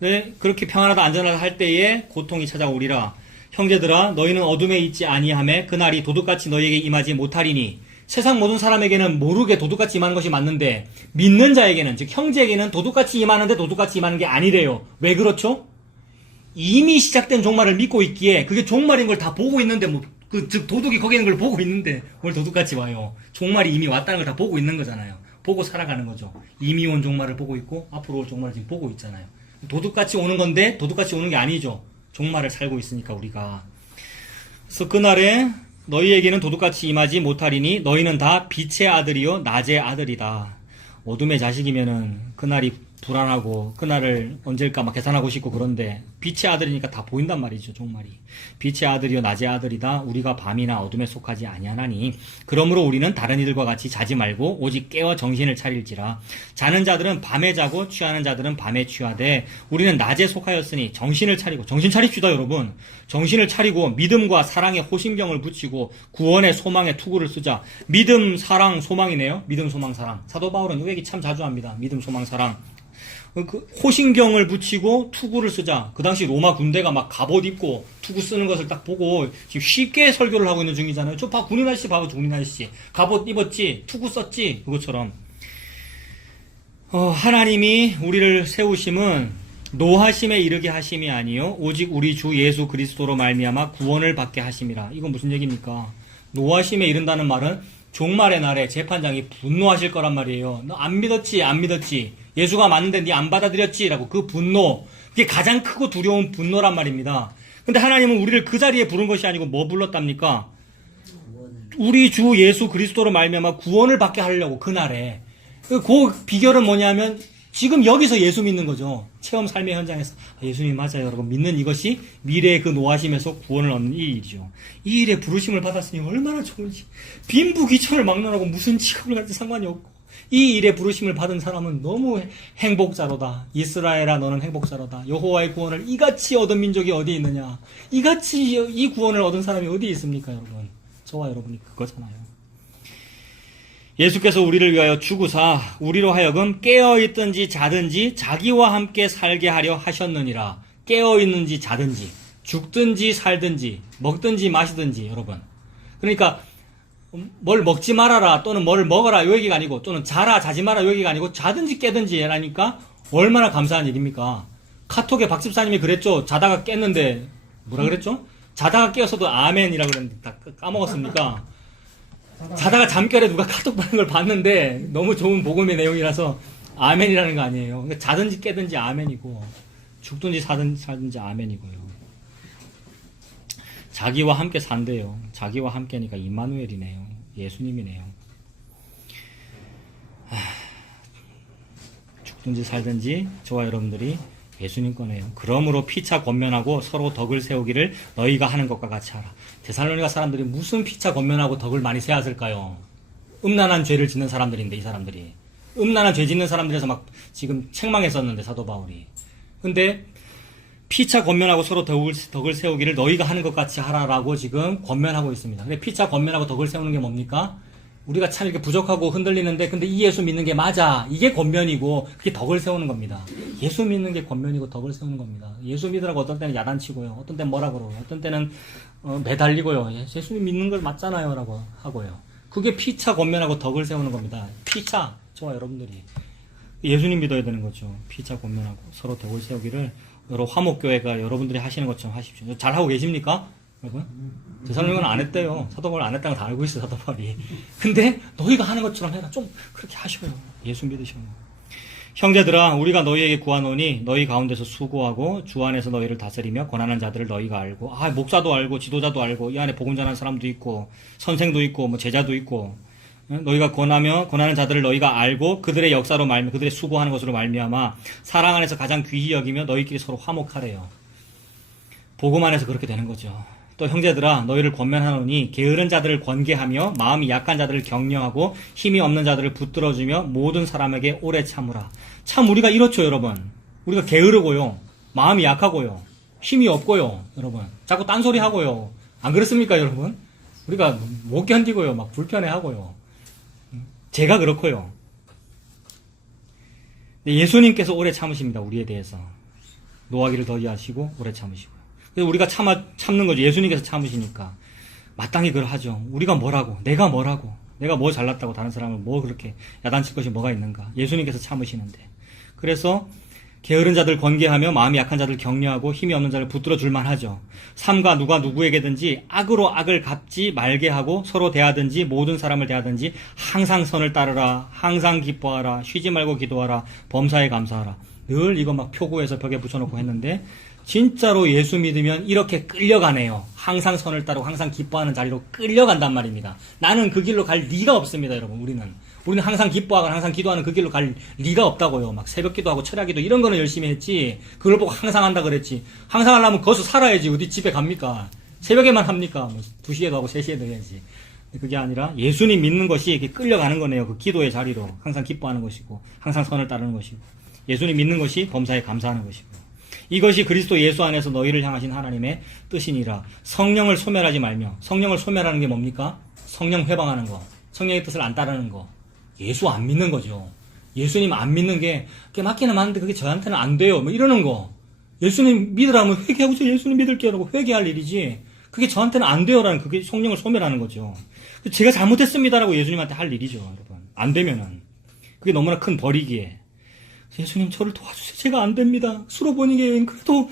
네, 그렇게 평안하다 안전하다 할 때에 고통이 찾아오리라. 형제들아 너희는 어둠에 있지 아니하매 그날이 도둑같이 너희에게 임하지 못하리니. 세상 모든 사람에게는 모르게 도둑같이 임하는 것이 맞는데 믿는 자에게는 즉 형제에게는 도둑같이 임하는데 도둑같이 임하는 게 아니래요. 왜 그렇죠? 이미 시작된 종말을 믿고 있기에 그게 종말인 걸 다 보고 있는데 즉 도둑이 거기 있는 걸 보고 있는데 뭘 도둑같이 와요. 종말이 이미 왔다는 걸 다 보고 있는 거잖아요. 보고 살아가는 거죠. 이미 온 종말을 보고 있고 앞으로 올 종말을 지금 보고 있잖아요. 도둑같이 오는 건데 도둑같이 오는 게 아니죠. 종말을 살고 있으니까 우리가. 그래서 그날에 너희에게는 도둑같이 임하지 못하리니 너희는 다 빛의 아들이요 낮의 아들이다. 어둠의 자식이면은 그날이 불안하고 그날을 언제일까 막 계산하고 싶고 그런데 빛의 아들이니까 다 보인단 말이죠. 종말이. 빛의 아들이요 낮의 아들이다. 우리가 밤이나 어둠에 속하지 아니하나니 그러므로 우리는 다른 이들과 같이 자지 말고 오직 깨어 정신을 차릴지라. 자는 자들은 밤에 자고 취하는 자들은 밤에 취하되 우리는 낮에 속하였으니 정신을 차리고. 정신 차립시다 여러분. 정신을 차리고 믿음과 사랑에 호심경을 붙이고 구원의 소망에 투구를 쓰자. 믿음 사랑 소망이네요. 믿음 소망 사랑. 사도 바울은 이 얘기 참 자주 합니다. 믿음 소망 사랑. 그 호신경을 붙이고 투구를 쓰자. 그 당시 로마 군대가 막 갑옷 입고 투구 쓰는 것을 딱 보고 지금 쉽게 설교를 하고 있는 중이잖아요. 군인 아저씨 봐봐. 군인 아저씨 갑옷 입었지, 투구 썼지. 그것처럼 하나님이 우리를 세우심은 노하심에 이르게 하심이 아니요 오직 우리 주 예수 그리스도로 말미암아 구원을 받게 하심이라. 이건 무슨 얘기입니까? 노하심에 이른다는 말은 종말의 날에 재판장이 분노하실 거란 말이에요. 너 안 믿었지, 안 믿었지. 예수가 맞는데 네 안 받아들였지? 라고 그 분노. 그게 가장 크고 두려운 분노란 말입니다. 근데 하나님은 우리를 그 자리에 부른 것이 아니고 뭐 불렀답니까? 우리 주 예수 그리스도로 말미암아 구원을 받게 하려고 그날에. 그 비결은 뭐냐면 지금 여기서 예수 믿는 거죠. 체험 삶의 현장에서 예수님 맞아요 여러분 믿는 이것이 미래의 그 노하심에서 구원을 얻는 이 일이죠. 이 일에 부르심을 받았으니 얼마나 좋은지. 빈부귀천을 막론하고 무슨 직업을 가진 상관이 없고 이 일에 부르심을 받은 사람은 너무 행복자로다. 이스라엘아 너는 행복자로다. 여호와의 구원을 이같이 얻은 민족이 어디 있느냐. 이같이 이 구원을 얻은 사람이 어디 있습니까 여러분. 저와 여러분이 그거잖아요. 예수께서 우리를 위하여 죽으사 우리로 하여금 깨어있든지 자든지 자기와 함께 살게 하려 하셨느니라. 깨어있는지 자든지 죽든지 살든지 먹든지 마시든지 여러분. 그러니까 뭘 먹지 말아라 또는 뭘 먹어라 이 얘기가 아니고 또는 자라 자지 마라 이 얘기가 아니고 자든지 깨든지 하니까 얼마나 감사한 일입니까. 카톡에 박 집사님이 그랬죠. 자다가 깼는데 뭐라 그랬죠? 자다가 깨어서도 아멘이라고 그랬는데 다 까먹었습니까? 자다가 잠결에 누가 카톡 받는 걸 봤는데 너무 좋은 복음의 내용이라서 아멘이라는 거 아니에요. 그러니까 자든지 깨든지 아멘이고 죽든지 살든지 아멘이고요. 자기와 함께 산대요. 자기와 함께니까 임마누엘이네요. 예수님이네요. 죽든지 살든지 저와 여러분들이 예수님 거네요. 그러므로 피차 권면하고 서로 덕을 세우기를 너희가 하는 것과 같이 하라. 데살로니가 사람들이 무슨 피차 권면하고 덕을 많이 세웠을까요? 음란한 죄를 짓는 사람들인데 이 사람들이 음란한 죄 짓는 사람들에서 막 지금 책망했었는데 사도 바울이. 근데 피차 권면하고 서로 덕을 세우기를 너희가 하는 것 같이 하라라고 지금 권면하고 있습니다. 근데 피차 권면하고 덕을 세우는 게 뭡니까? 우리가 참 이렇게 부족하고 흔들리는데 근데 이 예수 믿는 게 맞아. 이게 권면이고 그게 덕을 세우는 겁니다. 예수 믿는 게 권면이고 덕을 세우는 겁니다. 예수 믿으라고 어떤 때는 야단치고요. 어떤 때는 뭐라 그러고요. 어떤 때는 매달리고요. 예수님 믿는 걸 맞잖아요 라고 하고요. 그게 피차 권면하고 덕을 세우는 겁니다. 피차 저와 여러분들이 예수님 믿어야 되는 거죠. 피차 권면하고 서로 덕을 세우기를 여러 화목교회가 여러분들이 하시는 것처럼 하십시오. 잘하고 계십니까? 여러분? 데살로니가는 안 했대요. 사도 바울 안 했다는 거 다 알고 있어요. 사도 바울이. 근데 너희가 하는 것처럼 해라. 좀 그렇게 하셔요. 예수 믿으셔요. 형제들아 우리가 너희에게 구하노니 너희 가운데서 수고하고 주 안에서 너희를 다스리며 권하는 자들을 너희가 알고 목사도 알고 지도자도 알고 이 안에 복음 전하는 사람도 있고 선생도 있고 뭐 제자도 있고 너희가 권하는 자들을 너희가 알고 그들의 역사로 말미 그들의 수고하는 것으로 말미암아 사랑 안에서 가장 귀히 여기며 너희끼리 서로 화목하래요. 복음 안에서 그렇게 되는 거죠. 또 형제들아 너희를 권면하노니 게으른 자들을 권계하며 마음이 약한 자들을 격려하고 힘이 없는 자들을 붙들어주며 모든 사람에게 오래 참으라. 참 우리가 이렇죠 여러분. 우리가 게으르고요. 마음이 약하고요. 힘이 없고요. 여러분. 자꾸 딴소리 하고요. 안 그렇습니까 여러분? 우리가 못 견디고요. 막 불편해하고요. 제가 그렇고요. 예수님께서 오래 참으십니다. 우리에 대해서. 노하기를 더디하시고 오래 참으시고요. 그래서 우리가 참는 거죠. 예수님께서 참으시니까. 마땅히 그걸 하죠. 우리가 뭐라고, 내가 뭐라고, 내가 뭐 잘났다고 다른 사람을 뭐 그렇게 야단칠 것이 뭐가 있는가. 예수님께서 참으시는데. 그래서 게으른 자들 권계하며 마음이 약한 자들 격려하고 힘이 없는 자를 붙들어 줄만 하죠. 삼가 누가 누구에게든지 악으로 악을 갚지 말게 하고 서로 대하든지 모든 사람을 대하든지 항상 선을 따르라. 항상 기뻐하라. 쉬지 말고 기도하라. 범사에 감사하라. 늘 이거 막 표구에서 벽에 붙여놓고 했는데 진짜로 예수 믿으면 이렇게 끌려가네요. 항상 선을 따르고 항상 기뻐하는 자리로 끌려간단 말입니다. 나는 그 길로 갈 리가 없습니다, 여러분. 우리는 항상 기뻐하고 항상 기도하는 그 길로 갈 리가 없다고요. 막 새벽 기도하고 철야 기도 이런 거는 열심히 했지. 그걸 보고 항상 한다 그랬지. 항상 하려면 거기서 살아야지. 어디 집에 갑니까? 새벽에만 합니까? 뭐 2시에도 하고 3시에도 해야지. 그게 아니라 예수님 믿는 것이 이렇게 끌려가는 거네요. 그 기도의 자리로. 항상 기뻐하는 것이고 항상 선을 따르는 것이고 예수님 믿는 것이 범사에 감사하는 것이고 이것이 그리스도 예수 안에서 너희를 향하신 하나님의 뜻이니라. 성령을 소멸하지 말며. 성령을 소멸하는 게 뭡니까? 성령 회방하는 거. 성령의 뜻을 안 따르는 거. 예수 안 믿는 거죠. 예수님 안 믿는 게 그게 맞기는 맞는데 그게 저한테는 안 돼요. 뭐 이러는 거. 예수님 믿으라면 회개하고 저 예수님 믿을게요 라고 회개할 일이지 그게 저한테는 안 돼요라는 그게 성령을 소멸하는 거죠. 제가 잘못했습니다라고 예수님한테 할 일이죠. 여러분. 안 되면은. 그게 너무나 큰 벌이기에. 예수님 저를 도와주세요. 제가 안 됩니다. 수로보니 교회는 그래도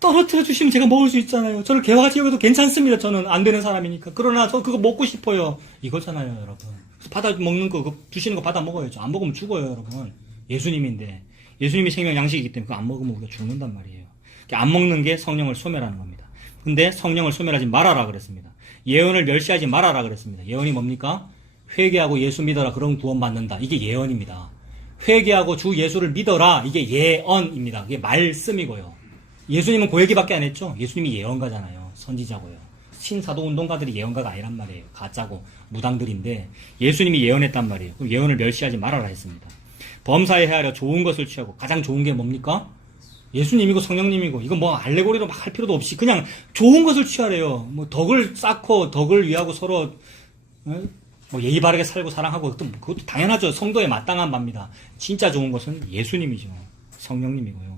떨어뜨려 주시면 제가 먹을 수 있잖아요. 저를 개와 같이 여겨도 괜찮습니다. 저는 안 되는 사람이니까. 그러나 저 그거 먹고 싶어요. 이거잖아요, 여러분. 받아 먹는 거, 그거 주시는 거 받아 먹어야죠. 안 먹으면 죽어요, 여러분. 예수님인데. 예수님이 생명 양식이기 때문에 그거 안 먹으면 우리가 죽는단 말이에요. 안 먹는 게 성령을 소멸하는 겁니다. 근데 성령을 소멸하지 말아라 그랬습니다. 예언을 멸시하지 말아라 그랬습니다. 예언이 뭡니까? 회개하고 예수 믿어라. 그럼 구원받는다. 이게 예언입니다. 회개하고 주 예수를 믿어라. 이게 예언입니다. 이게 말씀이고요. 예수님은 그 얘기밖에 안 했죠. 예수님이 예언가잖아요. 선지자고요. 신사도 운동가들이 예언가가 아니란 말이에요. 가짜고 무당들인데 예수님이 예언했단 말이에요. 그럼 예언을 멸시하지 말아라 했습니다. 범사에 헤아려 좋은 것을 취하고 가장 좋은 게 뭡니까? 예수님이고 성령님이고 이거 뭐 알레고리로 막 할 필요도 없이 그냥 좋은 것을 취하래요. 뭐 덕을 쌓고 덕을 위하고 서로 뭐 예의 바르게 살고 사랑하고 그것도 당연하죠. 성도에 마땅한 바입니다. 진짜 좋은 것은 예수님이죠. 성령님이고요.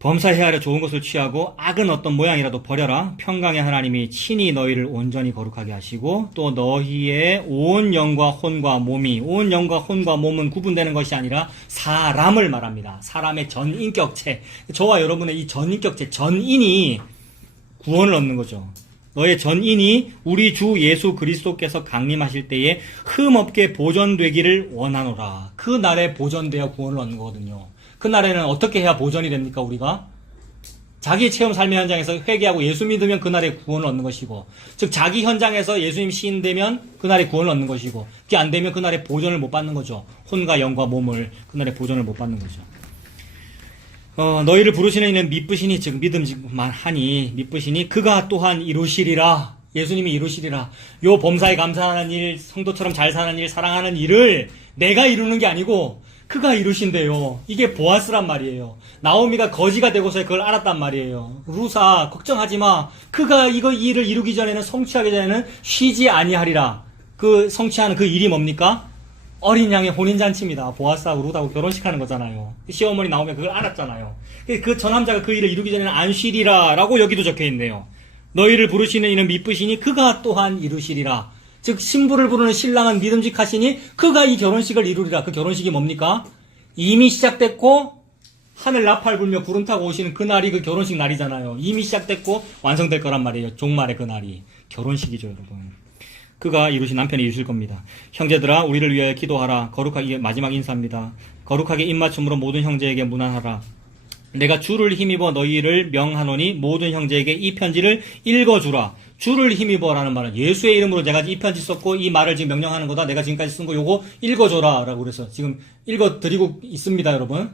범사에 헤아려 좋은 것을 취하고 악은 어떤 모양이라도 버려라. 평강의 하나님이 친히 너희를 온전히 거룩하게 하시고 또 너희의 온 영과 혼과 몸이 온 영과 혼과 몸은 구분되는 것이 아니라 사람을 말합니다. 사람의 전인격체. 저와 여러분의 이 전인격체, 전인이 구원을 얻는 거죠. 너의 전인이 우리 주 예수 그리스도께서 강림하실 때에 흠없게 보존되기를 원하노라. 그 날에 보존되어 구원을 얻는 거거든요. 그날에는 어떻게 해야 보존이 됩니까, 우리가? 자기 체험 삶의 현장에서 회개하고 예수 믿으면 그날에 구원을 얻는 것이고, 즉, 자기 현장에서 예수님 시인되면 그날에 구원을 얻는 것이고, 그게 안 되면 그날에 보존을 못 받는 거죠. 혼과 영과 몸을 그날에 보존을 못 받는 거죠. 너희를 부르시는 이는 미쁘시니, 즉, 믿음만 하니, 미쁘시니, 그가 또한 이루시리라. 예수님이 이루시리라. 요 범사에 감사하는 일, 성도처럼 잘 사는 일, 사랑하는 일을 내가 이루는 게 아니고, 그가 이루신대요. 이게 보아스란 말이에요. 나오미가 거지가 되고서 그걸 알았단 말이에요. 루사 걱정하지 마. 그가 이 일을 이루기 전에는 성취하기 전에는 쉬지 아니하리라. 그 성취하는 그 일이 뭡니까? 어린 양의 혼인잔치입니다. 보아스하고 룻하고 결혼식하는 거잖아요. 시어머니 나오면 그걸 알았잖아요. 그 저 남자가 그 일을 이루기 전에는 안 쉬리라 라고 여기도 적혀있네요. 너희를 부르시는 이는 미쁘시니 그가 또한 이루시리라. 즉 신부를 부르는 신랑은 믿음직하시니 그가 이 결혼식을 이루리라. 그 결혼식이 뭡니까? 이미 시작됐고 하늘 나팔 불며 구름 타고 오시는 그 날이 그 결혼식 날이잖아요. 이미 시작됐고 완성될 거란 말이에요. 종말의 그 날이 결혼식이죠, 여러분. 그가 이루신 남편이 이루실 겁니다. 형제들아 우리를 위하여 기도하라. 거룩하게 마지막 인사입니다. 거룩하게 입맞춤으로 모든 형제에게 문안하라. 내가 주를 힘입어 너희를 명하노니 모든 형제에게 이 편지를 읽어주라. 주를 힘입어라는 말은 예수의 이름으로 내가 이 편지 썼고 이 말을 지금 명령하는 거다. 내가 지금까지 쓴 거 요거 읽어줘라 라고 그래서 지금 읽어드리고 있습니다, 여러분.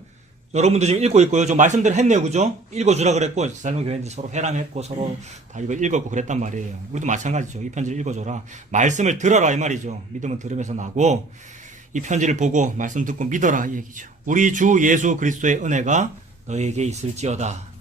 여러분도 지금 읽고 있고요. 좀 말씀대로 했네요, 그죠? 읽어주라 그랬고 삶의 교회인들이 서로 회랑했고 서로 다 이거 읽었고 그랬단 말이에요. 우리도 마찬가지죠. 이 편지를 읽어줘라. 말씀을 들어라 이 말이죠. 믿음은 들으면서 나고 이 편지를 보고 말씀 듣고 믿어라 이 얘기죠. 우리 주 예수 그리스도의 은혜가 너에게 있을지어다.